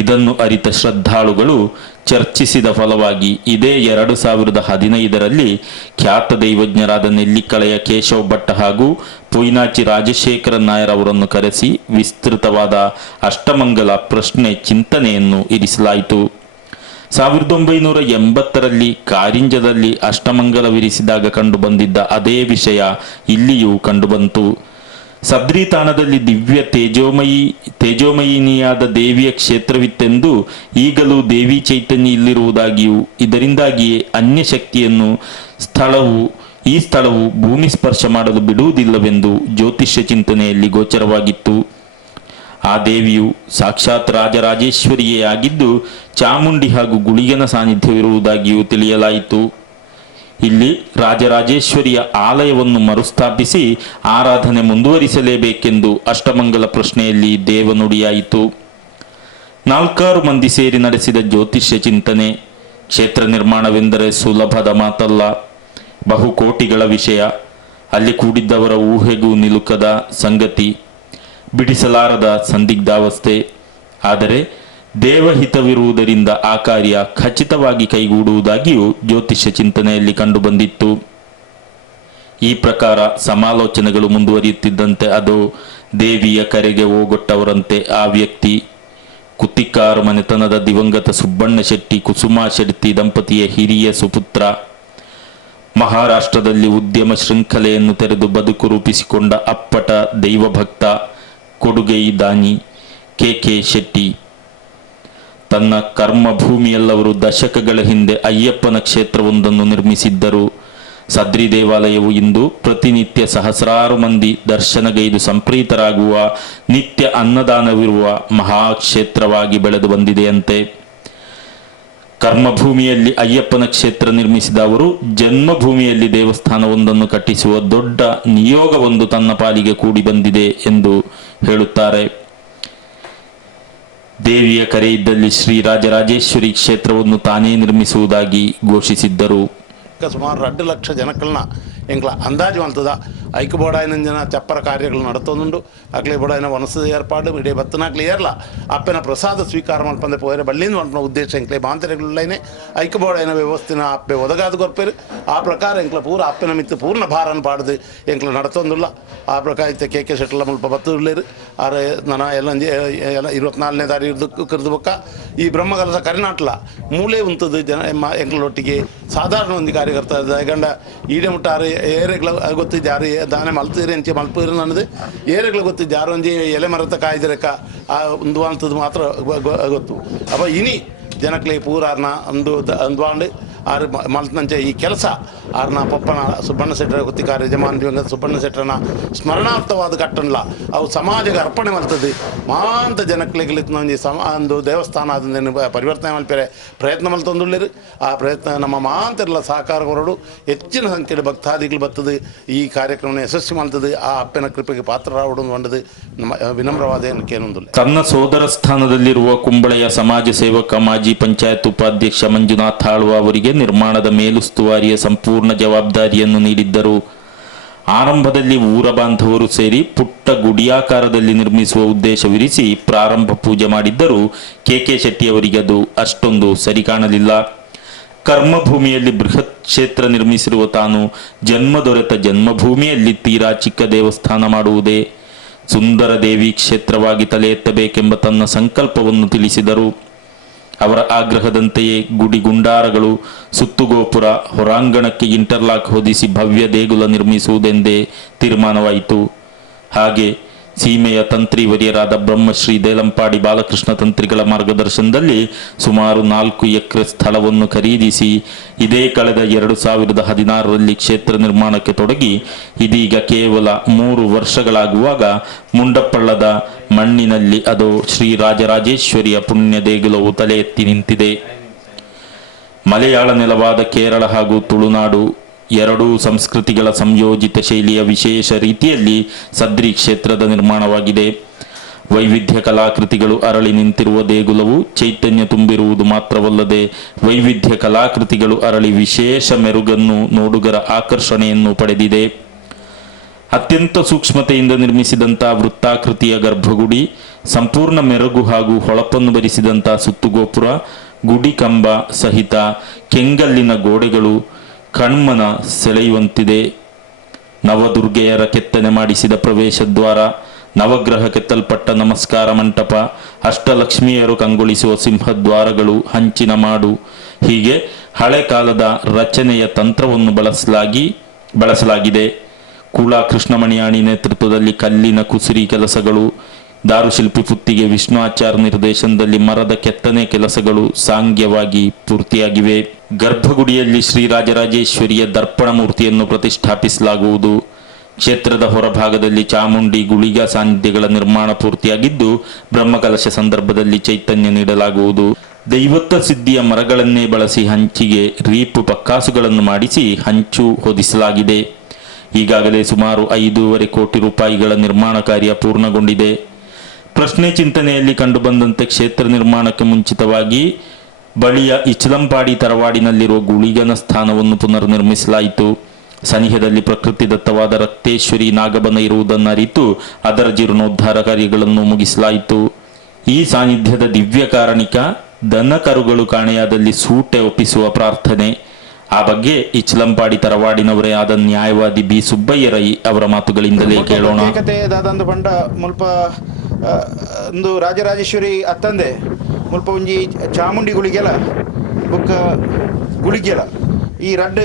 ಇದನ್ನು ಅರಿತ ಶ್ರದ್ಧಾಳುಗಳು ಚರ್ಚಿಸಿದ ಫಲವಾಗಿ ಇದೇ 2015ರಲ್ಲಿ ಖ್ಯಾತ ದೈವಜ್ಞರಾದ ನೆಲ್ಲಿಕಳೆಯ ಕೇಶವ ಭಟ್ಟ ಹಾಗೂ ಪೊಯ್ನಾಚಿ ರಾಜಶೇಖರನ್ ನಾಯರ್ ಅವರನ್ನು ಕರೆಸಿ ವಿಸ್ತೃತವಾದ ಅಷ್ಟಮಂಗಲ ಪ್ರಶ್ನೆ ಚಿಂತನೆಯನ್ನು ಇರಿಸಲಾಯಿತು. 1980ರಲ್ಲಿ ಕಾರಿಂಜದಲ್ಲಿ ಅಷ್ಟಮಂಗಲವಿರಿಸಿದಾಗ ಕಂಡುಬಂದಿದ್ದ ಅದೇ ವಿಷಯ ಇಲ್ಲಿಯೂ ಕಂಡುಬಂತು. ಸದ್ರಿ ತಾಣದಲ್ಲಿ ದಿವ್ಯ ತೇಜೋಮಯಿನಿಯಾದ ದೇವಿಯ ಕ್ಷೇತ್ರವಿತ್ತೆಂದು, ಈಗಲೂ ದೇವಿ ಚೈತನ್ಯ ಇಲ್ಲಿರುವುದಾಗಿಯೂ ಇದರಿಂದಾಗಿಯೇ ಅನ್ಯ ಶಕ್ತಿಯನ್ನು ಈ ಸ್ಥಳವು ಭೂಮಿ ಸ್ಪರ್ಶ ಮಾಡಲು ಬಿಡುವುದಿಲ್ಲವೆಂದು ಜ್ಯೋತಿಷ್ಯ ಚಿಂತನೆಯಲ್ಲಿ ಗೋಚರವಾಗಿತ್ತು. ಆ ದೇವಿಯು ಸಾಕ್ಷಾತ್ ರಾಜರಾಜೇಶ್ವರಿಯೇ ಆಗಿದ್ದು ಚಾಮುಂಡಿ ಹಾಗೂ ಗುಳಿಗನ ಸಾನ್ನಿಧ್ಯವಿರುವುದಾಗಿಯೂ ತಿಳಿಯಲಾಯಿತು. ಇಲ್ಲಿ ರಾಜರಾಜೇಶ್ವರಿಯ ಆಲಯವನ್ನು ಮರುಸ್ಥಾಪಿಸಿ ಆರಾಧನೆ ಮುಂದುವರಿಸಲೇಬೇಕೆಂದು ಅಷ್ಟಮಂಗಲ ಪ್ರಶ್ನೆಯಲ್ಲಿ ದೇವನುಡಿಯಾಯಿತು. 4 ಮಂದಿ ಸೇರಿ ನಡೆಸಿದ ಜ್ಯೋತಿಷ್ಯ ಚಿಂತನೆ ಕ್ಷೇತ್ರ ನಿರ್ಮಾಣವೆಂದರೆ ಸುಲಭದ ಮಾತಲ್ಲ, ಬಹುಕೋಟಿಗಳ ವಿಷಯ. ಅಲ್ಲಿ ಕೂಡಿದ್ದವರ ಊಹೆಗೂ ನಿಲುಕದ ಸಂಗತಿ, ಬಿಡಿಸಲಾರದ ಸಂದಿಗ್ಧಾವಸ್ಥೆ. ಆದರೆ ದೇವಹಿತವಿರುವುದರಿಂದ ಆ ಕಾರ್ಯ ಖಚಿತವಾಗಿ ಕೈಗೂಡುವುದಾಗಿಯೂ ಜ್ಯೋತಿಷ್ಯ ಚಿಂತನೆಯಲ್ಲಿ ಕಂಡುಬಂದಿತ್ತು. ಈ ಪ್ರಕಾರ ಸಮಾಲೋಚನೆಗಳು ಮುಂದುವರಿಯುತ್ತಿದ್ದಂತೆ ಅದು ದೇವಿಯ ಕರೆಗೆ ಓಗೊಟ್ಟವರಂತೆ ಆ ವ್ಯಕ್ತಿ ಕುತ್ತಿಕಾರ ಮನೆತನದ ದಿವಂಗತ ಸುಬ್ಬಣ್ಣ ಶೆಟ್ಟಿ ಕುಸುಮಾ ಶೆಟ್ಟಿ ದಂಪತಿಯ ಹಿರಿಯ ಸುಪುತ್ರ, ಮಹಾರಾಷ್ಟ್ರದಲ್ಲಿ ಉದ್ಯಮ ಶೃಂಖಲೆಯನ್ನು ತೆರೆದು ಬದುಕು ರೂಪಿಸಿಕೊಂಡ ಅಪ್ಪಟ ದೈವಭಕ್ತ ಕೊಡುಗೈ ದಾನಿ ಕೆ ಶೆಟ್ಟಿ. ತನ್ನ ಕರ್ಮಭೂಮಿಯಲ್ಲವರು ದಶಕಗಳ ಹಿಂದೆ ಅಯ್ಯಪ್ಪನ ಕ್ಷೇತ್ರವೊಂದನ್ನು ನಿರ್ಮಿಸಿದ್ದರು. ಸದ್ರಿ ದೇವಾಲಯವು ಇಂದು ಪ್ರತಿನಿತ್ಯ ಸಹಸ್ರಾರು ಮಂದಿ ದರ್ಶನಗೈದು ಸಂಪ್ರೀತರಾಗುವ, ನಿತ್ಯ ಅನ್ನದಾನವಿರುವ ಮಹಾಕ್ಷೇತ್ರವಾಗಿ ಬೆಳೆದು ಬಂದಿದೆಯಂತೆ. ಕರ್ಮಭೂಮಿಯಲ್ಲಿ ಅಯ್ಯಪ್ಪನ ಕ್ಷೇತ್ರ ನಿರ್ಮಿಸಿದ ಅವರು ಜನ್ಮಭೂಮಿಯಲ್ಲಿ ದೇವಸ್ಥಾನವೊಂದನ್ನು ಕಟ್ಟಿಸುವ ದೊಡ್ಡ ನಿಯೋಗವೊಂದು ತನ್ನ ಪಾಲಿಗೆ ಕೂಡಿ ಬಂದಿದೆ ಎಂದು ಹೇಳುತ್ತಾರೆ. ದೇವಿಯ ಕರೆ ಇದ್ದಲ್ಲಿ ಶ್ರೀ ರಾಜರಾಜೇಶ್ವರಿ ಕ್ಷೇತ್ರವನ್ನು ತಾನೇ ನಿರ್ಮಿಸುವುದಾಗಿ ಘೋಷಿಸಿದ್ದರು. ಸುಮಾರು 2 ಲಕ್ಷ ಜನಗಳನ್ನ ಎಂಕ್ಲ ಅಂದಾಜು ಅಂತದ ಐಕ್ಯಬೋಡಾಯನ ಜನ ಚಪ್ಪರ ಕಾರ್ಯಗಳು ನಡತೊಂದುಂಡು ಅಕ್ಲೆ ಬೋಡಾಯನ ವನಸದ ಏರ್ಪಾಡು ಇಡೀ ಬತ್ತನಾಕ್ಲೆ ಏರ್ಲ ಅಪ್ಪನ ಪ್ರಸಾದ ಸ್ವೀಕಾರ ಮಾಡ್ಪಂದೆ ಪೋರೆ ಬಳ್ಳಿಂದ ಮಾಡ್ಪನ ಉದ್ದೇಶ ಎಂಕ್ಲೆ ಮಾಂತರೆಗಳೈನೆ ಐಕ್ಯಬೋಡಾಯನ ವ್ಯವಸ್ಥೆನ ಅಪ್ಪೆ ಒದಗಾದು ಕೊರ್ಪೇರು ಆ ಪ್ರಕಾರ ಎಂಕ್ಲ ಪೂರ ಅಪ್ಪನ ಮಿತ್ತು ಪೂರ್ಣ ಭಾರನ ಪಾಡ್ದು ಎಂಕ್ಲ ನಡತೊಂದುಲ್ಲ. ಆ ಪ್ರಕಾರ ಇತ್ತೆ ಕೆ ಶೆಟ್ಲ ಮುಲ್ಪ ಬತ್ತುರ್ಲೇರು ಆರೆ ನನ್ನ ಎಲ್ಲ 24ನೇ ತಾರೀಕು ಕರೆದು ಬೊಕ್ಕ ಈ ಬ್ರಹ್ಮಕಲಸ ಕರಿನಾಟ್ಲ ಮೂಲೆ ಉಂತದ್ದು ಜನ ಎಂಕ್ಲೊಟ್ಟಿಗೆ ಸಾಧಾರಣ ಒಂದು ಕಾರ್ಯಕರ್ತ ಗಂಡ ಈಡೆ ಮುಟ್ಟಾರು ಏರೆಗಳ ಗೊತ್ತಿದ್ದು ಯಾರು ದಾನೆ ಮಲ್ತೀರಿ ಅಂಚೆ ಮಲ್ಪೀರಿ ಅನ್ನೋದು ಏರೆಗಳು ಗೊತ್ತಿದ್ದು ಯಾರು ಒಂಜಿ ಎಲೆ ಮರತ ಕಾಯ್ದಿರಕ್ಕ ಆ ಒಂದು ಅಂಥದ್ದು ಮಾತ್ರ ಗೊತ್ತು. ಅಪ್ಪ ಇನಿ ಜನಕ್ಲೆ ಪೂರಾರ್ನ ಒಂದು ಆರು ಮಲ್ತಂಚೆ ಈ ಕೆಲಸ ಆರ್ನ ಪಪ್ಪನ ಸುಬ್ಬಣ್ಣ ಶೆಟ್ಟರ ಗುತ್ತಿಕಾರ ಯಜಮಾನ್ ದಿವಂಗತ ಸುಬ್ಬಣ್ಣ ಶೆಟ್ಟರನ ಸ್ಮರಣಾರ್ಥವಾದ ಕಟ್ಟನ್ಲ ಅವು ಸಮಾಜಕ್ಕೆ ಅರ್ಪಣೆ ಮಲ್ತದ್ದು ಮಾಂತ ಜನಕ್ಲೆಗಳಿತ್ತು ಒಂಜಿ ಒಂದು ದೇವಸ್ಥಾನ ಅದನ್ನು ಪರಿವರ್ತನೆ ಮಲ್ಪೇರೆ ಪ್ರಯತ್ನ ಮಲ್ತೊಂದುಳ್ಳೇರು. ಆ ಪ್ರಯತ್ನ ನಮ್ಮ ಮಾಂತರೆಲ್ಲ ಸಹಕಾರ ಹೊರಡು ಹೆಚ್ಚಿನ ಸಂಖ್ಯೆಯ ಭಕ್ತಾದಿಗಳು ಬರ್ತದೆ. ಈ ಕಾರ್ಯಕ್ರಮ ಯಶಸ್ವಿ ಮಲ್ತದ್ದು ಆ ಅಪ್ಪನ ಕೃಪೆಗೆ ಪಾತ್ರರಾಗುವುದು ಒಂಡದು ನಮ್ಮ ವಿನಮ್ರವಾದ ಏನೊಂದಿಲ್ಲ. ತನ್ನ ಸೋದರ ಸ್ಥಾನದಲ್ಲಿರುವ ಕುಂಬಳೆಯ ಸಮಾಜ ಸೇವಕ ಮಾಜಿ ಪಂಚಾಯತ್ ಉಪಾಧ್ಯಕ್ಷ ಮಂಜುನಾಥ್ ಆಳ್ವ ಅವರಿಗೆ ನಿರ್ಮಾಣದ ಮೇಲುಸ್ತುವಾರಿಯ ಸಂಪೂರ್ಣ ಜವಾಬ್ದಾರಿಯನ್ನು ನೀಡಿದ್ದರು. ಆರಂಭದಲ್ಲಿ ಊರ ಬಾಂಧವರು ಸೇರಿ ಪುಟ್ಟ ಗುಡಿಯಾಕಾರದಲ್ಲಿ ನಿರ್ಮಿಸುವ ಉದ್ದೇಶವಿರಿಸಿ ಪ್ರಾರಂಭ ಪೂಜೆ ಮಾಡಿದ್ದರೂ ಕೆ ಶೆಟ್ಟಿ ಅವರಿಗೆ ಅದು ಅಷ್ಟೊಂದು ಸರಿ ಕಾಣಲಿಲ್ಲ. ಕರ್ಮಭೂಮಿಯಲ್ಲಿ ಬೃಹತ್ ಕ್ಷೇತ್ರ ನಿರ್ಮಿಸಿರುವ ತಾನು ಜನ್ಮ ದೊರೆತ ಜನ್ಮಭೂಮಿಯಲ್ಲಿ ತೀರಾ ಚಿಕ್ಕ ದೇವಸ್ಥಾನ ಮಾಡುವುದೇ ಸುಂದರ ದೇವಿ ಕ್ಷೇತ್ರವಾಗಿ ತಲೆ ಎತ್ತಬೇಕೆಂಬ ತನ್ನ ಸಂಕಲ್ಪವನ್ನು ತಿಳಿಸಿದರು. ಅವರ ಆಗ್ರಹದಂತೆಯೇ ಗುಡಿ ಗುಂಡಾರಗಳು, ಸುತ್ತುಗೋಪುರ, ಹೊರಾಂಗಣಕ್ಕೆ ಇಂಟರ್ಲಾಕ್ ಹೊದಿಸಿ ಭವ್ಯ ದೇಗುಲ ನಿರ್ಮಿಸುವುದೆಂದೇ ತೀರ್ಮಾನವಾಯಿತು. ಹಾಗೆ ಸೀಮೆಯ ತಂತ್ರಿ ವರ್ಯರಾದ ಬ್ರಹ್ಮಶ್ರೀ ದೇಲಂಪಾಡಿ ಬಾಲಕೃಷ್ಣ ತಂತ್ರಿಗಳ ಮಾರ್ಗದರ್ಶನದಲ್ಲಿ ಸುಮಾರು 4 ಎಕರೆ ಸ್ಥಳವನ್ನು ಖರೀದಿಸಿ ಇದೇ ಕಳೆದ 2016ರಲ್ಲಿ ಕ್ಷೇತ್ರ ನಿರ್ಮಾಣಕ್ಕೆ ತೊಡಗಿ ಇದೀಗ ಕೇವಲ 3 ವರ್ಷಗಳಾಗುವಾಗ ಮುಂಡಪ್ಪಳ್ಳದ ಮಣ್ಣಿನಲ್ಲಿ ಅದು ಶ್ರೀ ರಾಜರಾಜೇಶ್ವರಿಯ ಪುಣ್ಯ ದೇಗುಲವು ತಲೆ ಎತ್ತಿ ನಿಂತಿದೆ. ಮಲಯಾಳ ನೆಲವಾದ ಕೇರಳ ಹಾಗೂ ತುಳುನಾಡು ಎರಡೂ ಸಂಸ್ಕೃತಿಗಳ ಸಂಯೋಜಿತ ಶೈಲಿಯ ವಿಶೇಷ ರೀತಿಯಲ್ಲಿ ಸದ್ರಿ ಕ್ಷೇತ್ರದ ನಿರ್ಮಾಣವಾಗಿದೆ. ವೈವಿಧ್ಯ ಕಲಾಕೃತಿಗಳು ಅರಳಿ ನಿಂತಿರುವ ದೇಗುಲವು ಚೈತನ್ಯ ತುಂಬಿರುವುದು ಮಾತ್ರವಲ್ಲದೆ ವೈವಿಧ್ಯ ಕಲಾಕೃತಿಗಳು ಅರಳಿ ವಿಶೇಷ ಮೆರುಗನ್ನು, ನೋಡುಗರ ಆಕರ್ಷಣೆಯನ್ನು ಪಡೆದಿದೆ. ಅತ್ಯಂತ ಸೂಕ್ಷ್ಮತೆಯಿಂದ ನಿರ್ಮಿಸಿದಂಥ ವೃತ್ತಾಕೃತಿಯ ಗರ್ಭಗುಡಿ, ಸಂಪೂರ್ಣ ಮೆರುಗು ಹಾಗೂ ಹೊಳಪನ್ನು ಭರಿಸಿದಂಥ ಸುತ್ತುಗೋಪುರ, ಗುಡಿ ಕಂಬ ಸಹಿತ ಕೆಂಗಲ್ಲಿನ ಗೋಡೆಗಳು ಕಣ್ಮನ ಸೆಳೆಯುವಂತಿದೆ. ನವದುರ್ಗೆಯರ ಕೆತ್ತನೆ ಮಾಡಿಸಿದ ಪ್ರವೇಶ ದ್ವಾರ, ನವಗ್ರಹ ಕೆತ್ತಲ್ಪಟ್ಟ ನಮಸ್ಕಾರ ಮಂಟಪ, ಅಷ್ಟಲಕ್ಷ್ಮಿಯರು ಕಂಗೊಳಿಸುವ ಸಿಂಹದ್ವಾರಗಳು, ಹಂಚಿನ ಮಾಡು, ಹೀಗೆ ಹಳೆ ಕಾಲದ ರಚನೆಯ ತಂತ್ರವನ್ನು ಬಳಸಲಾಗಿದೆ. ಕೂಳಾ ಕೃಷ್ಣಮಣಿಯಾಣಿ ನೇತೃತ್ವದಲ್ಲಿ ಕಲ್ಲಿನ ಕುಸಿರಿ ಕೆಲಸಗಳು, ದಾರುಶಿಲ್ಪಿ ಪುತ್ತಿಗೆ ವಿಷ್ಣುಆಚಾರ್ ನಿರ್ದೇಶನದಲ್ಲಿ ಮರದ ಕೆತ್ತನೆ ಕೆಲಸಗಳು ಸಾಂಗ್ಯವಾಗಿ ಪೂರ್ತಿಯಾಗಿವೆ. ಗರ್ಭಗುಡಿಯಲ್ಲಿ ಶ್ರೀರಾಜರಾಜೇಶ್ವರಿಯ ದರ್ಪಣ ಮೂರ್ತಿಯನ್ನು ಪ್ರತಿಷ್ಠಾಪಿಸಲಾಗುವುದು. ಕ್ಷೇತ್ರದ ಹೊರಭಾಗದಲ್ಲಿ ಚಾಮುಂಡಿ ಗುಳಿಗ ಸಾನ್ನಿಧ್ಯಗಳ ನಿರ್ಮಾಣ ಪೂರ್ತಿಯಾಗಿದ್ದು ಬ್ರಹ್ಮಕಲಶ ಸಂದರ್ಭದಲ್ಲಿ ಚೈತನ್ಯ ನೀಡಲಾಗುವುದು. ದೈವತ್ವ ಸಿದ್ಧಿಯ ಮರಗಳನ್ನೇ ಬಳಸಿ ಹಂಚಿಗೆ ರೀಪು ಪಕ್ಕಾಸುಗಳನ್ನು ಮಾಡಿಸಿ ಹಂಚು ಹೊದಿಸಲಾಗಿದೆ. ಈಗಾಗಲೇ ಸುಮಾರು 5.5 ಕೋಟಿ ರೂಪಾಯಿಗಳ ನಿರ್ಮಾಣ ಕಾರ್ಯ ಪೂರ್ಣಗೊಂಡಿದೆ. ಪ್ರಶ್ನೆ ಚಿಂತನೆಯಲ್ಲಿ ಕಂಡುಬಂದಂತೆ ಕ್ಷೇತ್ರ ನಿರ್ಮಾಣಕ್ಕೆ ಮುಂಚಿತವಾಗಿ ಬಳಿಯ ಇಚ್ಲಂಪಾಡಿ ತರವಾಡಿನಲ್ಲಿರುವ ಗುಳಿಗನ ಸ್ಥಾನವನ್ನು ಪುನರ್ನಿರ್ಮಿಸಲಾಯಿತು. ಸನಿಹದಲ್ಲಿ ಪ್ರಕೃತಿದತ್ತವಾದ ರಕ್ತೇಶ್ವರಿ ನಾಗಬನ ಇರುವುದನ್ನು ಅರಿತು ಅದರ ಜೀರ್ಣೋದ್ಧಾರ ಕಾರ್ಯಗಳನ್ನು ಮುಗಿಸಲಾಯಿತು. ಈ ಸಾನ್ನಿಧ್ಯದ ದಿವ್ಯ ಕಾರಣಿಕ ದನ ಕರುಗಳು ಕಾಣೆಯಾದಲ್ಲಿ ಸೂಟೆ ಒಪ್ಪಿಸುವ ಪ್ರಾರ್ಥನೆ. ಆ ಬಗ್ಗೆ ಇಚ್ಲಂಪಾಡಿ ತರವಾಡಿನವರೇ ಆದ ನ್ಯಾಯವಾದಿ ಬಿ ಸುಬ್ಬಯ್ಯ ರೈ ಅವರ ಮಾತುಗಳಿಂದಲೇ ಕೇಳೋಣ. ದಾದಂದು ಪಂಡ ಮುಲ್ಪ ಒಂದು ರಾಜರಾಜೇಶ್ವರಿ ಅತ್ತಂದೆ ಮುಲ್ಪ ಒಂಜಿ ಚಾಮುಂಡಿ ಗುಳಿಗೆಲ ಬೊಕ್ಕ ಗುಳಿಗೆಲ ಈ ರಡ್ಡ್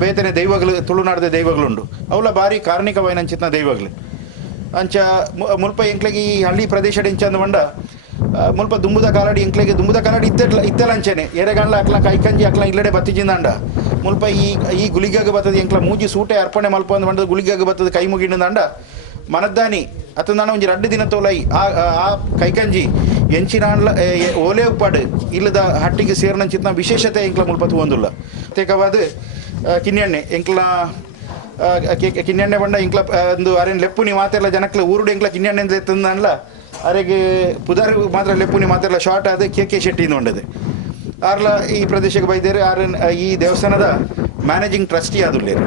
ಬೇತನೆ ದೈವಗಳು ತುಳುನಾಡದ ದೈವಗಳುಂಡು ಅವಲ ಬಾರಿ ಕಾರಣಿಕವಾಯಿನಂಚಿತ್ನ ದೈವಗಳು ಅಂಚ ಮುಲ್ಪ ಎಂಕ್ಲೆಗೆ ಈ ಹಳ್ಳಿ ಪ್ರದೇಶ ಇಂಚಂದು ಬಂಡ ಮುಲ್ಪ ದುಂಬುದ ಕಾಲಡಿ ಎಂಕ್ಲೆಗೆ ದುಂಬುದ ಕಾಲಡಿ ಇತ್ತಲಂಚೆನೆ ಎರೆಗಣ್ಲ ಅಕ್ಲ ಕೈಕಂಜಿ ಅಕ್ಲ ಇಲ್ಲಡೆ ಬತ್ತಿಜಿಂದಾಂಡ ಮುಲ್ಪ ಈ ಗುಳಿಗೆಗೆ ಬತ್ತದ ಎಂಕ್ಲ ಮೂಜಿ ಸೂಟೆ ಅರ್ಪಣೆ ಮಲ್ಪ ಅಂದ್ ಬಂಡದ ಗುಳಿಗೆಗೆ ಬತ್ತದ ಕೈ ಮುಗಿಂಡಂಡ ಮನದ್ದಾನಿ ಅತ್ತ ನಾನು ಒಂಜಿ 2 ದಿನ ತೋಲೈ ಆ ಕೈಕಂಜಿ ಎಂಚಿನಾಂಡ್ಲ ಓಲೆ ಉಪ್ಪಾಡು ಇಲ್ಲದ ಹಟ್ಟಿಗೆ ಸೇರ್ನಂಚಿತ್ನ ವಿಶೇಷತೆ ಎಂಕ್ಲ ಮುಲ್ಪತ್ತು ಒಂದುಲ್ಲ ಪ್ರತ್ಯೇಕವಾದ ಕಿನ್ನೆಣ್ಣೆ ಎಂಕ್ಲ ಕಿನ್ನೆಣ್ಣೆ ಬಂಡ ಇಂಕ್ಲ ಒಂದು ಅರೇನು ಲೆಪ್ಪುನಿ ಮಾತೆಲ್ಲ ಜನಕ್ಲ ಊರುಡು ಎಂಕ್ಲ ಕಿನ್ನೆಣ್ಣೆ ತಂದಲ್ಲ ಅರೆಗೆ ಪುದಾರ್ ಮಾತ್ರ ಲೆಪ್ಪುನಿ ಮಾತೆಲ್ಲ ಶಾರ್ಟ್ ಆದ ಕೆ ಶೆಟ್ಟಿಯಿಂದ ಉಂಡದೆ ಆರ್ಲ ಈ ಪ್ರದೇಶಕ್ಕೆ ಬೈದೇರು ಆರನ್ ಈ ದೇವಸ್ಥಾನದ ಮ್ಯಾನೇಜಿಂಗ್ ಟ್ರಸ್ಟಿ ಆದುಲ್ಲೇರು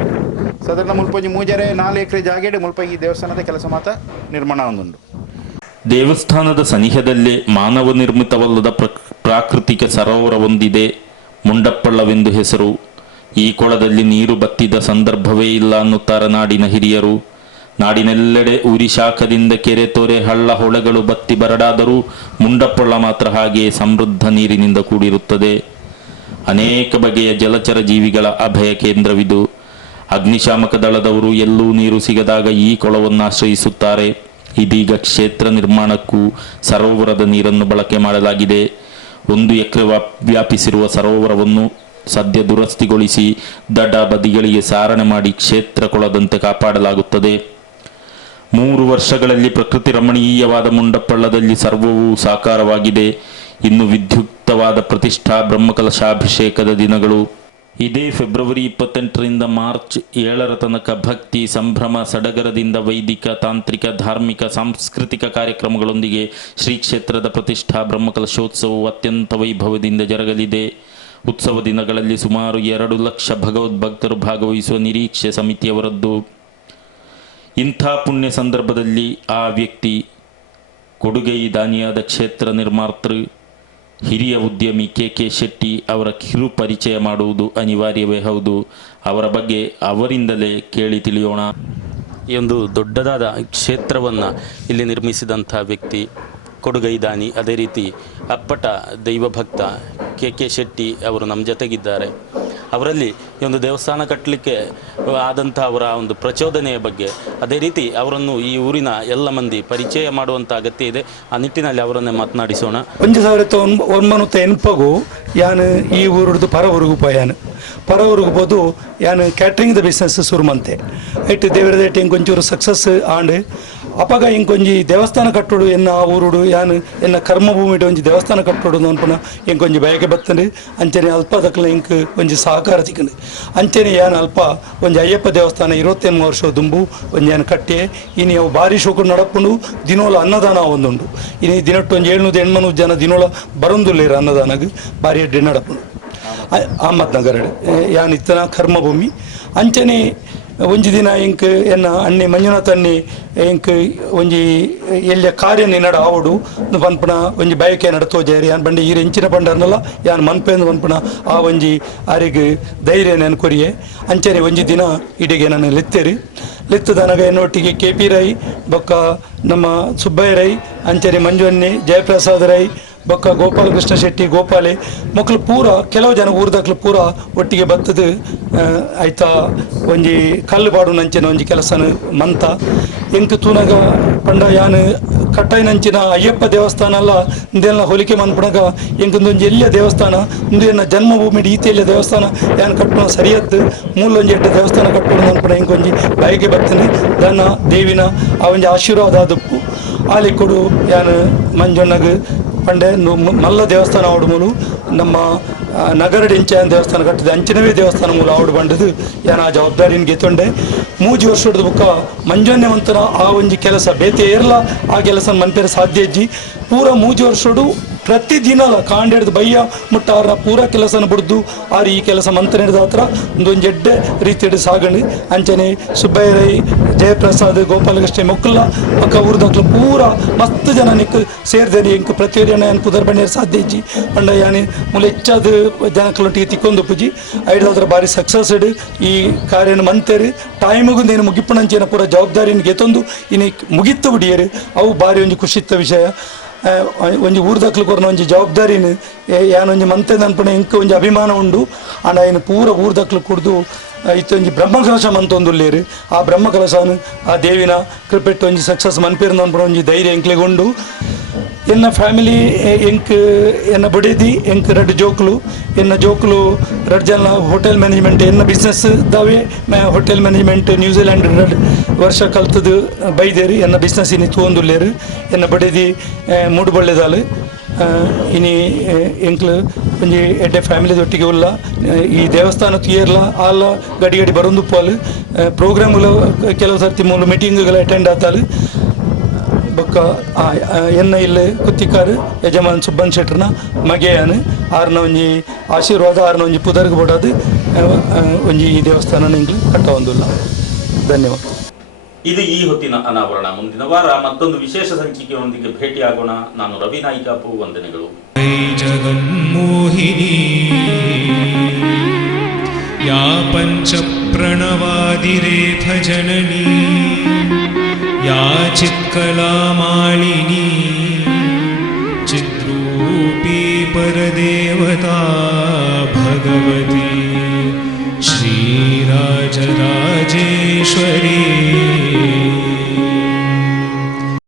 ಸಾಧಾರಣ ಮುಲ್ಪ 3 ಎಕರೆ ಜಾಗೆಡೆ ಮುಲ್ಪ ಈ ದೇವಸ್ಥಾನದ ಕೆಲಸ ಮಾತ ನಿರ್ಮಾಣ ಒಂದುಂಡು. ದೇವಸ್ಥಾನದ ಸನಿಹದಲ್ಲೇ ಮಾನವ ನಿರ್ಮಿತವಲ್ಲದ ಪ್ರಾಕೃತಿಕ ಸರೋವರ ಒಂದಿದೆ, ಮುಂಡಪ್ಪಳ್ಳವೆಂದು ಹೆಸರು. ಈ ಕೊಳದಲ್ಲಿ ನೀರು ಬತ್ತಿದ ಸಂದರ್ಭವೇ ಇಲ್ಲ ಅನ್ನುತ್ತಾರೆ ನಾಡಿನ ಹಿರಿಯರು. ನಾಡಿನೆಲ್ಲೆಡೆ ಉರಿ ಶಾಖದಿಂದ ಕೆರೆ ತೊರೆ ಹಳ್ಳ ಹೊಳೆಗಳು ಬತ್ತಿ ಬರಡಾದರೂ ಮುಂಡಪ್ಪಳ್ಳ ಮಾತ್ರ ಹಾಗೆಯೇ ಸಮೃದ್ಧ ನೀರಿನಿಂದ ಕೂಡಿರುತ್ತದೆ. ಅನೇಕ ಬಗೆಯ ಜಲಚರ ಜೀವಿಗಳ ಅಭಯ ಕೇಂದ್ರವಿದು. ಅಗ್ನಿಶಾಮಕ ದಳದವರು ಎಲ್ಲೂ ನೀರು ಸಿಗದಾಗ ಈ ಕೊಳವನ್ನು ಆಶ್ರಯಿಸುತ್ತಾರೆ. ಇದೀಗ ಕ್ಷೇತ್ರ ನಿರ್ಮಾಣಕ್ಕೂ ಸರೋವರದ ನೀರನ್ನು ಬಳಕೆ ಮಾಡಲಾಗಿದೆ. 1 ಎಕರೆ ವ್ಯಾಪಿಸಿರುವ ಸರೋವರವನ್ನು ಸದ್ಯ ದುರಸ್ತಿಗೊಳಿಸಿ ದಡ ಬದಿಗಳಿಗೆ ಸಾರಣೆ ಮಾಡಿ ಕ್ಷೇತ್ರ ಕೊಳದಂತೆ ಕಾಪಾಡಲಾಗುತ್ತದೆ. 3 ವರ್ಷಗಳಲ್ಲಿ ಪ್ರಕೃತಿ ರಮಣೀಯವಾದ ಮುಂಡಪ್ಪಳ್ಳದಲ್ಲಿ ಸರ್ವವೂ ಸಾಕಾರವಾಗಿದೆ. ಇನ್ನು ವಿದ್ಯುಕ್ತವಾದ ಪ್ರತಿಷ್ಠಾ ಬ್ರಹ್ಮಕಲಶಾಭಿಷೇಕದ ದಿನಗಳು. ಇದೇ ಫೆಬ್ರವರಿ 28ರಿಂದ ಮಾರ್ಚ್ 7 ತನಕ ಭಕ್ತಿ ಸಂಭ್ರಮ ಸಡಗರದಿಂದ ವೈದಿಕ ತಾಂತ್ರಿಕ ಧಾರ್ಮಿಕ ಸಾಂಸ್ಕೃತಿಕ ಕಾರ್ಯಕ್ರಮಗಳೊಂದಿಗೆ ಶ್ರೀ ಕ್ಷೇತ್ರದ ಪ್ರತಿಷ್ಠಾ ಬ್ರಹ್ಮಕಲಶೋತ್ಸವವು ಅತ್ಯಂತ ವೈಭವದಿಂದ ಜರುಗಲಿದೆ. ಉತ್ಸವ ದಿನಗಳಲ್ಲಿ ಸುಮಾರು 2 ಲಕ್ಷ ಭಗವದ್ಭಕ್ತರು ಭಾಗವಹಿಸುವ ನಿರೀಕ್ಷೆ ಸಮಿತಿಯವರದ್ದು. ಇಂಥ ಪುಣ್ಯ ಸಂದರ್ಭದಲ್ಲಿ ಆ ವ್ಯಕ್ತಿ ಕೊಡುಗೈ ದಾನಿಯಾದ ಕ್ಷೇತ್ರ ನಿರ್ಮಾತೃ ಹಿರಿಯ ಉದ್ಯಮಿ ಕೆ ಶೆಟ್ಟಿ ಅವರ ಕಿರು ಪರಿಚಯ ಮಾಡುವುದು ಅನಿವಾರ್ಯವೇ ಹೌದು. ಅವರ ಬಗ್ಗೆ ಅವರಿಂದಲೇ ಕೇಳಿ ತಿಳಿಯೋಣ. ಈ ಒಂದು ದೊಡ್ಡದಾದ ಕ್ಷೇತ್ರವನ್ನು ಇಲ್ಲಿ ನಿರ್ಮಿಸಿದಂಥ ವ್ಯಕ್ತಿ ಕೊಡುಗೈ ದಾನಿ, ಅದೇ ರೀತಿ ಅಪ್ಪಟ ದೈವಭಕ್ತ ಕೆ ಶೆಟ್ಟಿ ಅವರು ನಮ್ಮ ಜೊತೆಗಿದ್ದಾರೆ. ಅವರಲ್ಲಿ ಈ ಒಂದು ದೇವಸ್ಥಾನ ಕಟ್ಟಲಿಕ್ಕೆ ಆದಂಥ ಅವರ ಒಂದು ಪ್ರಚೋದನೆಯ ಬಗ್ಗೆ, ಅದೇ ರೀತಿ ಅವರನ್ನು ಈ ಊರಿನ ಎಲ್ಲ ಮಂದಿ ಪರಿಚಯ ಮಾಡುವಂಥ ಅಗತ್ಯ ಇದೆ. ಆ ನಿಟ್ಟಿನಲ್ಲಿ ಅವರನ್ನೇ ಮಾತನಾಡಿಸೋಣ. 1980 ಯಾನು ಈ ಊರದ್ದು ಪರ ಊರಿಗೂ ಪೋಯಾನು. ಪರ ಊರಿಗೆ ಹೋದು ಯಾನು ಕ್ಯಾಟ್ರಿಂಗ್ ದ ಬಿಸ್ನೆಸ್ ಸುರುಮಂತೆ ಐಟ್ ದೇವರದೇಟ್ ಇಂಕೊಂಚೂರು ಸಕ್ಸಸ್ ಆಂಡ್ ಅಪಗ ಇಂಕೊಂಜಿ ದೇವಸ್ಥಾನ ಕಟ್ಟೋಡು ಎನ್ನ ಆ ಊರುಡು ಯಾನು ಎನ್ನ ಕರ್ಮಭೂಮಿಡು ಒಂಜಿ ದೇವಸ್ಥಾನ ಕಟ್ಟೋಡು ಅನ್ಪುನ ಇಂಕೊಂಜಿ ಬಯಕೆ ಬತ್ತಂಡು ಅಂಚನೆ ಅಲ್ಪ ದಕ್ಕಲ ಇಂಕ್ ಒಂಜಿ ಸಹಕಾರ ಸಿಕ್ಕಂಡು ಅಂಚನೆ ಯಾನು ಅಲ್ಪ ಒಂಜಿ ಅಯ್ಯಪ್ಪ ದೇವಸ್ಥಾನ 28 ವರ್ಷ ದುಂಬು ಒಂಜಿ ಯಾನು ಕಟ್ಟೆ ಇನ್ನು ಅವು ಭಾರಿ ಶೋಕು ನಡಪುಂಡು ದಿನೋಲ ಅನ್ನದಾನ ಒಂದುಂಡು. ಇನ್ನು ದಿನಟ್ಟು ಒಂಜಿ 700-800 ಜನ ದಿನೋಲ ಬರೊಂದುಲ್ಲೇರು ಅನ್ನದಾನಗ್ ಭಾರಿ ಎಡ್ಡೆ ನಡಪುಂಡು. ಅಹಮದ್ನಗರ ಯಾನ್ ಇತ್ತನ ಕರ್ಮಭೂಮಿ ಅಂಚನೆ ಒಂಜಿ ದಿನ ಇಂಕ್ ಎನ್ನ ಅಣ್ಣೆ ಮಂಜುನಾಥ್ ಅಣ್ಣೆ ಇಂಕ್ ಒಂಜಿ ಎಲ್ಲಿಯ ಕಾರ್ಯ ನಡ ಆವಡು ಪನ್ಪುನ ಒಂಜಿ ಬಯಕೆ ನಡತೋಜಾರಿ ಯಾನ್ ಬಂಡೆ ಈರು ಎಂಚಿನ ಪಂಡರ್ನಲ್ಲ ಯಾನ್ ಮನ್ಪೇಂದು ಪನ್ಪುನ ಆ ಒಂಜಿ ಆರಿಗೆ ಧೈರ್ಯ ನಾನು ಕೊರಿಯೆ ಅಂಚನೆ ಒಂಜಿ ದಿನ ಇಡಿಗೆ ನಾನು ಲೆತ್ತದನಗ ಎನ್ನೊಟ್ಟಿಗೆ KP ರೈ ಬೊಕ್ಕ ನಮ್ಮ ಸುಬ್ಬಯ್ಯ ರೈ ಅಂಚನೆ ಮಂಜು ಅಣ್ಣೆ ಜಯಪ್ರಸಾದ್ ರೈ ಬೊಕ್ಕ ಗೋಪಾಲಕೃಷ್ಣ ಶೆಟ್ಟಿ ಗೋಪಾಲೆ ಮಕ್ಕಳು ಪೂರ ಕೆಲವು ಜನ ಊರ್ದಕ್ಲು ಪೂರ ಒಟ್ಟಿಗೆ ಬತ್ತದು ಆಯ್ತಾ ಒಂಜಿ ಕಲ್ಲು ಬಾಡು ನಂಚಿನ ಒಂಜಿ ಕೆಲಸನ ಮಂತ ಎಂಕ್ ತೂನಗ ಪಂಡ ಯಾನು ಕಟ್ಟೈನಂಚಿನ ಅಯ್ಯಪ್ಪ ದೇವಸ್ಥಾನ ಅಲ್ಲ ಇಂದೆಲ್ಲ ಹೋಲಿಕೆ ಮನ್ಪಣಗ ಎಂಕೊಂದೊಂಜಿ ಎಲ್ಲಿಯ ದೇವಸ್ಥಾನ ಇಂದು ಎನ್ನ ಜನ್ಮಭೂಮಿ ಈತೆಲ್ಲ ದೇವಸ್ಥಾನ ಯಾನು ಕಟ್ಟಣ ಸರಿಯದ್ದು ಮೂಲೊಂಜಿ ಎಡ್ಡ ದೇವಸ್ಥಾನ ಕಟ್ಟೋದು ಅನ್ಪಣ ಇಂಕೊಂಜಿ ಬಾಯಿಗೆ ಬರ್ತೀನಿ ದನ ದೇವಿನ ಆ ಒಂಜಿ ಆಶೀರ್ವಾದ ಆದಪ್ಪು ಆಲಿಕೊಡು ಯಾನು ಮಂಜಣ್ಣಗ ಪಂಡೆ ಮಲ್ಲ ದೇವಸ್ಥಾನ ಆವಡು ಮೂಲು ನಮ್ಮ ನಗರಡ್ ಇಂಚಾಯನ್ ದೇವಸ್ಥಾನ ಕಟ್ಟಿದ ಅಂಚಿನವೇ ದೇವಸ್ಥಾನ ಮೂಲ ಆವಡು ಬಂಡದು ಯಾನು ಆ ಜವಾಬ್ದಾರಿನ ಗೆತ್ತೊಂಡೆ 3 ವರ್ಷದ ಬುಕ್ಕ ಮಂಜನ್ನೆ ಒಂಥರ ಆ ಒಂಜಿ ಕೆಲಸ ಬೇತೆ ಏರ್ಲ ಆ ಕೆಲಸ ಮನ್ಪೇರ ಸಾಧ್ಯ ಇಜ್ಜಿ ಪೂರ 3 ವರ್ಷಡು ಪ್ರತಿದಿನ ಕಾಂಡೆಡ್ದು ಬಯ್ಯ ಮುಟ್ಟ ಅವ್ರನ್ನ ಪೂರ ಕೆಲಸನ ಬಿಡ್ದು ಅವ್ರು ಈ ಕೆಲಸ ಮಂತ್ರಿದ ಹತ್ರ ಒಂದು ಎಡ್ಡೆ ರೀತಿಯಲ್ಲಿ ಸಾಗಣಿ ಅಂಚನೆ ಸುಬ್ಬಯ್ಯ ರೈ ಜಯಪ್ರಸಾದ್ ಗೋಪಾಲಕೃಷ್ಣ ಮೊಕ್ಕಲ್ಲ ಪಕ್ಕ ಊರ್ದಾಕ್ಲು ಪೂರ ಮಸ್ತ್ ಜನ ನಿಕ್ ಸೇರಿದೇನೆ ಇಂಕ್ ಪ್ರತಿಯೊಂದು ಏನು ಕುದರ್ ಬಣ್ಣ ಸಾಧ್ಯ ಇಜ್ಜಿ ಅಂಡ ಯಾನಿ ಮುಲ ಹೆಚ್ಚಾದ ಜನಕ್ಲೊಟ್ಟಿಗೆ ತಿಕ್ಕೊಂದು ಪೂಜಿ ಐದಾದ್ರ ಬಾರಿ ಸಕ್ಸಸ್ ಇಡು ಈ ಕಾರ್ಯನ ಮಂತೇರಿ ಟೈಮಿಗೂ ನೀನು ಮುಗಿಪ್ಪಣಂಚೇನ ಪೂರ ಜವಾಬ್ದಾರಿನ ಗೆತ್ತೊಂದು ಇನ್ನು ಮುಗಿತ್ತು ಬಿಡಿಯರು ಅವು ಬಾರಿ ಒಂದು ಖುಷಿತ್ತ ವಿಷಯ ಒಂಜಿ ಊರ್ದಾಕ್ಲು ಕೊರನ ಒಂಜಿ ಜವಾಬ್ದಾರಿನ ಯಾನೊಂಜಿ ಮಂತೆ ಅನ್ಪಣೆ ಇಂಕ ಒಂಜಿ ಅಭಿಮಾನ ಉಂಡು ಆಂಡ ఆయన ಪೂರ ಊರ್ದಾಕ್ಲು ಕುಡ್ದು ಇತ್ತೊಂಜಿ ಬ್ರಹ್ಮಕಲಶ ಮಂತೊಂದುಲ್ಲೇರು ಆ ಬ್ರಹ್ಮಕಲಶನು ಆ ದೇವಿನ ಕೃಪೆಟ್ಟು ಒಂಜಿ ಸಕ್ಸಸ್ ಮನ್ಪೇರು ಅನ್ಪಣೆ ಒಂಜಿ ಧೈರ್ಯ ಎಂಕ್ಲೆಗೊಂಡು ಎನ್ನ ಫ್ಯಾಮಿಲಿ ಎಂಕ್ ಎನ್ನ ಬುಡೇದಿ ಎಂಕ್ ರಡ್ಡು ಜೋಕ್ಲು ಎನ್ನ ಜೋಕ್ಲು ರಡ್ ಜನ ಹೋಟೆಲ್ ಮ್ಯಾನೇಜ್ಮೆಂಟ್ ಎನ್ನ ಬಿಸ್ನೆಸ್ ದಾವೆ ಹೋಟೆಲ್ ಮ್ಯಾನೇಜ್ಮೆಂಟ್ ನ್ಯೂಜಿಲೆಂಡ್ ರಡ್ ವರ್ಷ ಕಲ್ತದು ಬೈದೇರಿ ಎನ್ನ ಬಿಸ್ನೆಸ್ ಇನಿ ತೂಂದುಲ್ಲೇರು ಎನ್ನ ಬಡೇದಿ ಮೂಡುಬಳ್ಳೆದಾಲು ಇನಿ ಎಂಕ್ಲು ಒಂಜಿ ಎಡ್ಡೆ ಫ್ಯಾಮಿಲಿ ಒಟ್ಟಿಗೆ ಉಲ್ಲ ಈ ದೇವಸ್ಥಾನ ತುಯರ್ಲ ಆಲ ಗಡಿ ಗಡಿ ಬರೊಂದು ಪಾಲು ಪ್ರೋಗ್ರಾಮ್ಗಳು ಕೆಲವು ಸರ್ತಿ ಮೂಲ ಮೀಟಿಂಗ್ಗಳು ಅಟೆಂಡ್ ಆತಾಲು ಬೊಕ್ಕ ಎನ್ನ ಇಲ್ಲಿ ಕುತ್ತಿಕಾರು ಯಜಮಾನ್ ಸುಬ್ಬನ್ ಶೆಟ್ರನ ಮಗೆಯಾನು ಆರ್ನ ಒಂಜಿ ಆಶೀರ್ವಾದ ಆರ್ನ ಒಂಜಿ ಪುದರ್ಗೆ ಬೋಡಾದು ಒಂಜಿ ಈ ದೇವಸ್ಥಾನ ನಿಂಗ್ಲು ಕಟ್ಟ ಒಂದಿಲ್ಲ. ಧನ್ಯವಾದ. ಇದು ಈ ಹೊತ್ತಿನ ಅನಾವರಣ. ಮುಂದಿನ ವಾರ ಮತ್ತೊಂದು ವಿಶೇಷ ಸಂಚಿಕೆಯೊಂದಿಗೆ ಭೇಟಿಯಾಗೋಣ. ನಾನು ರವಿ ನಾಯ್ಕಾಪು. ವಂದನೆಗಳು. ಜಗನ್ಮೋಹಿನಿ ಯಾ ಪಂಚ ಪ್ರಣವಾದಿರೇಫ ಜನನಿ ಯಾ ಚಿತ್ಕಲಾಮಾಲಿನಿ ಚಿದ್ರೂಪಿ ಪರದೇವತಾ ಭಗವತಿ ಶ್ರೀರಾಜರಾಜೇಶ್ವರಿ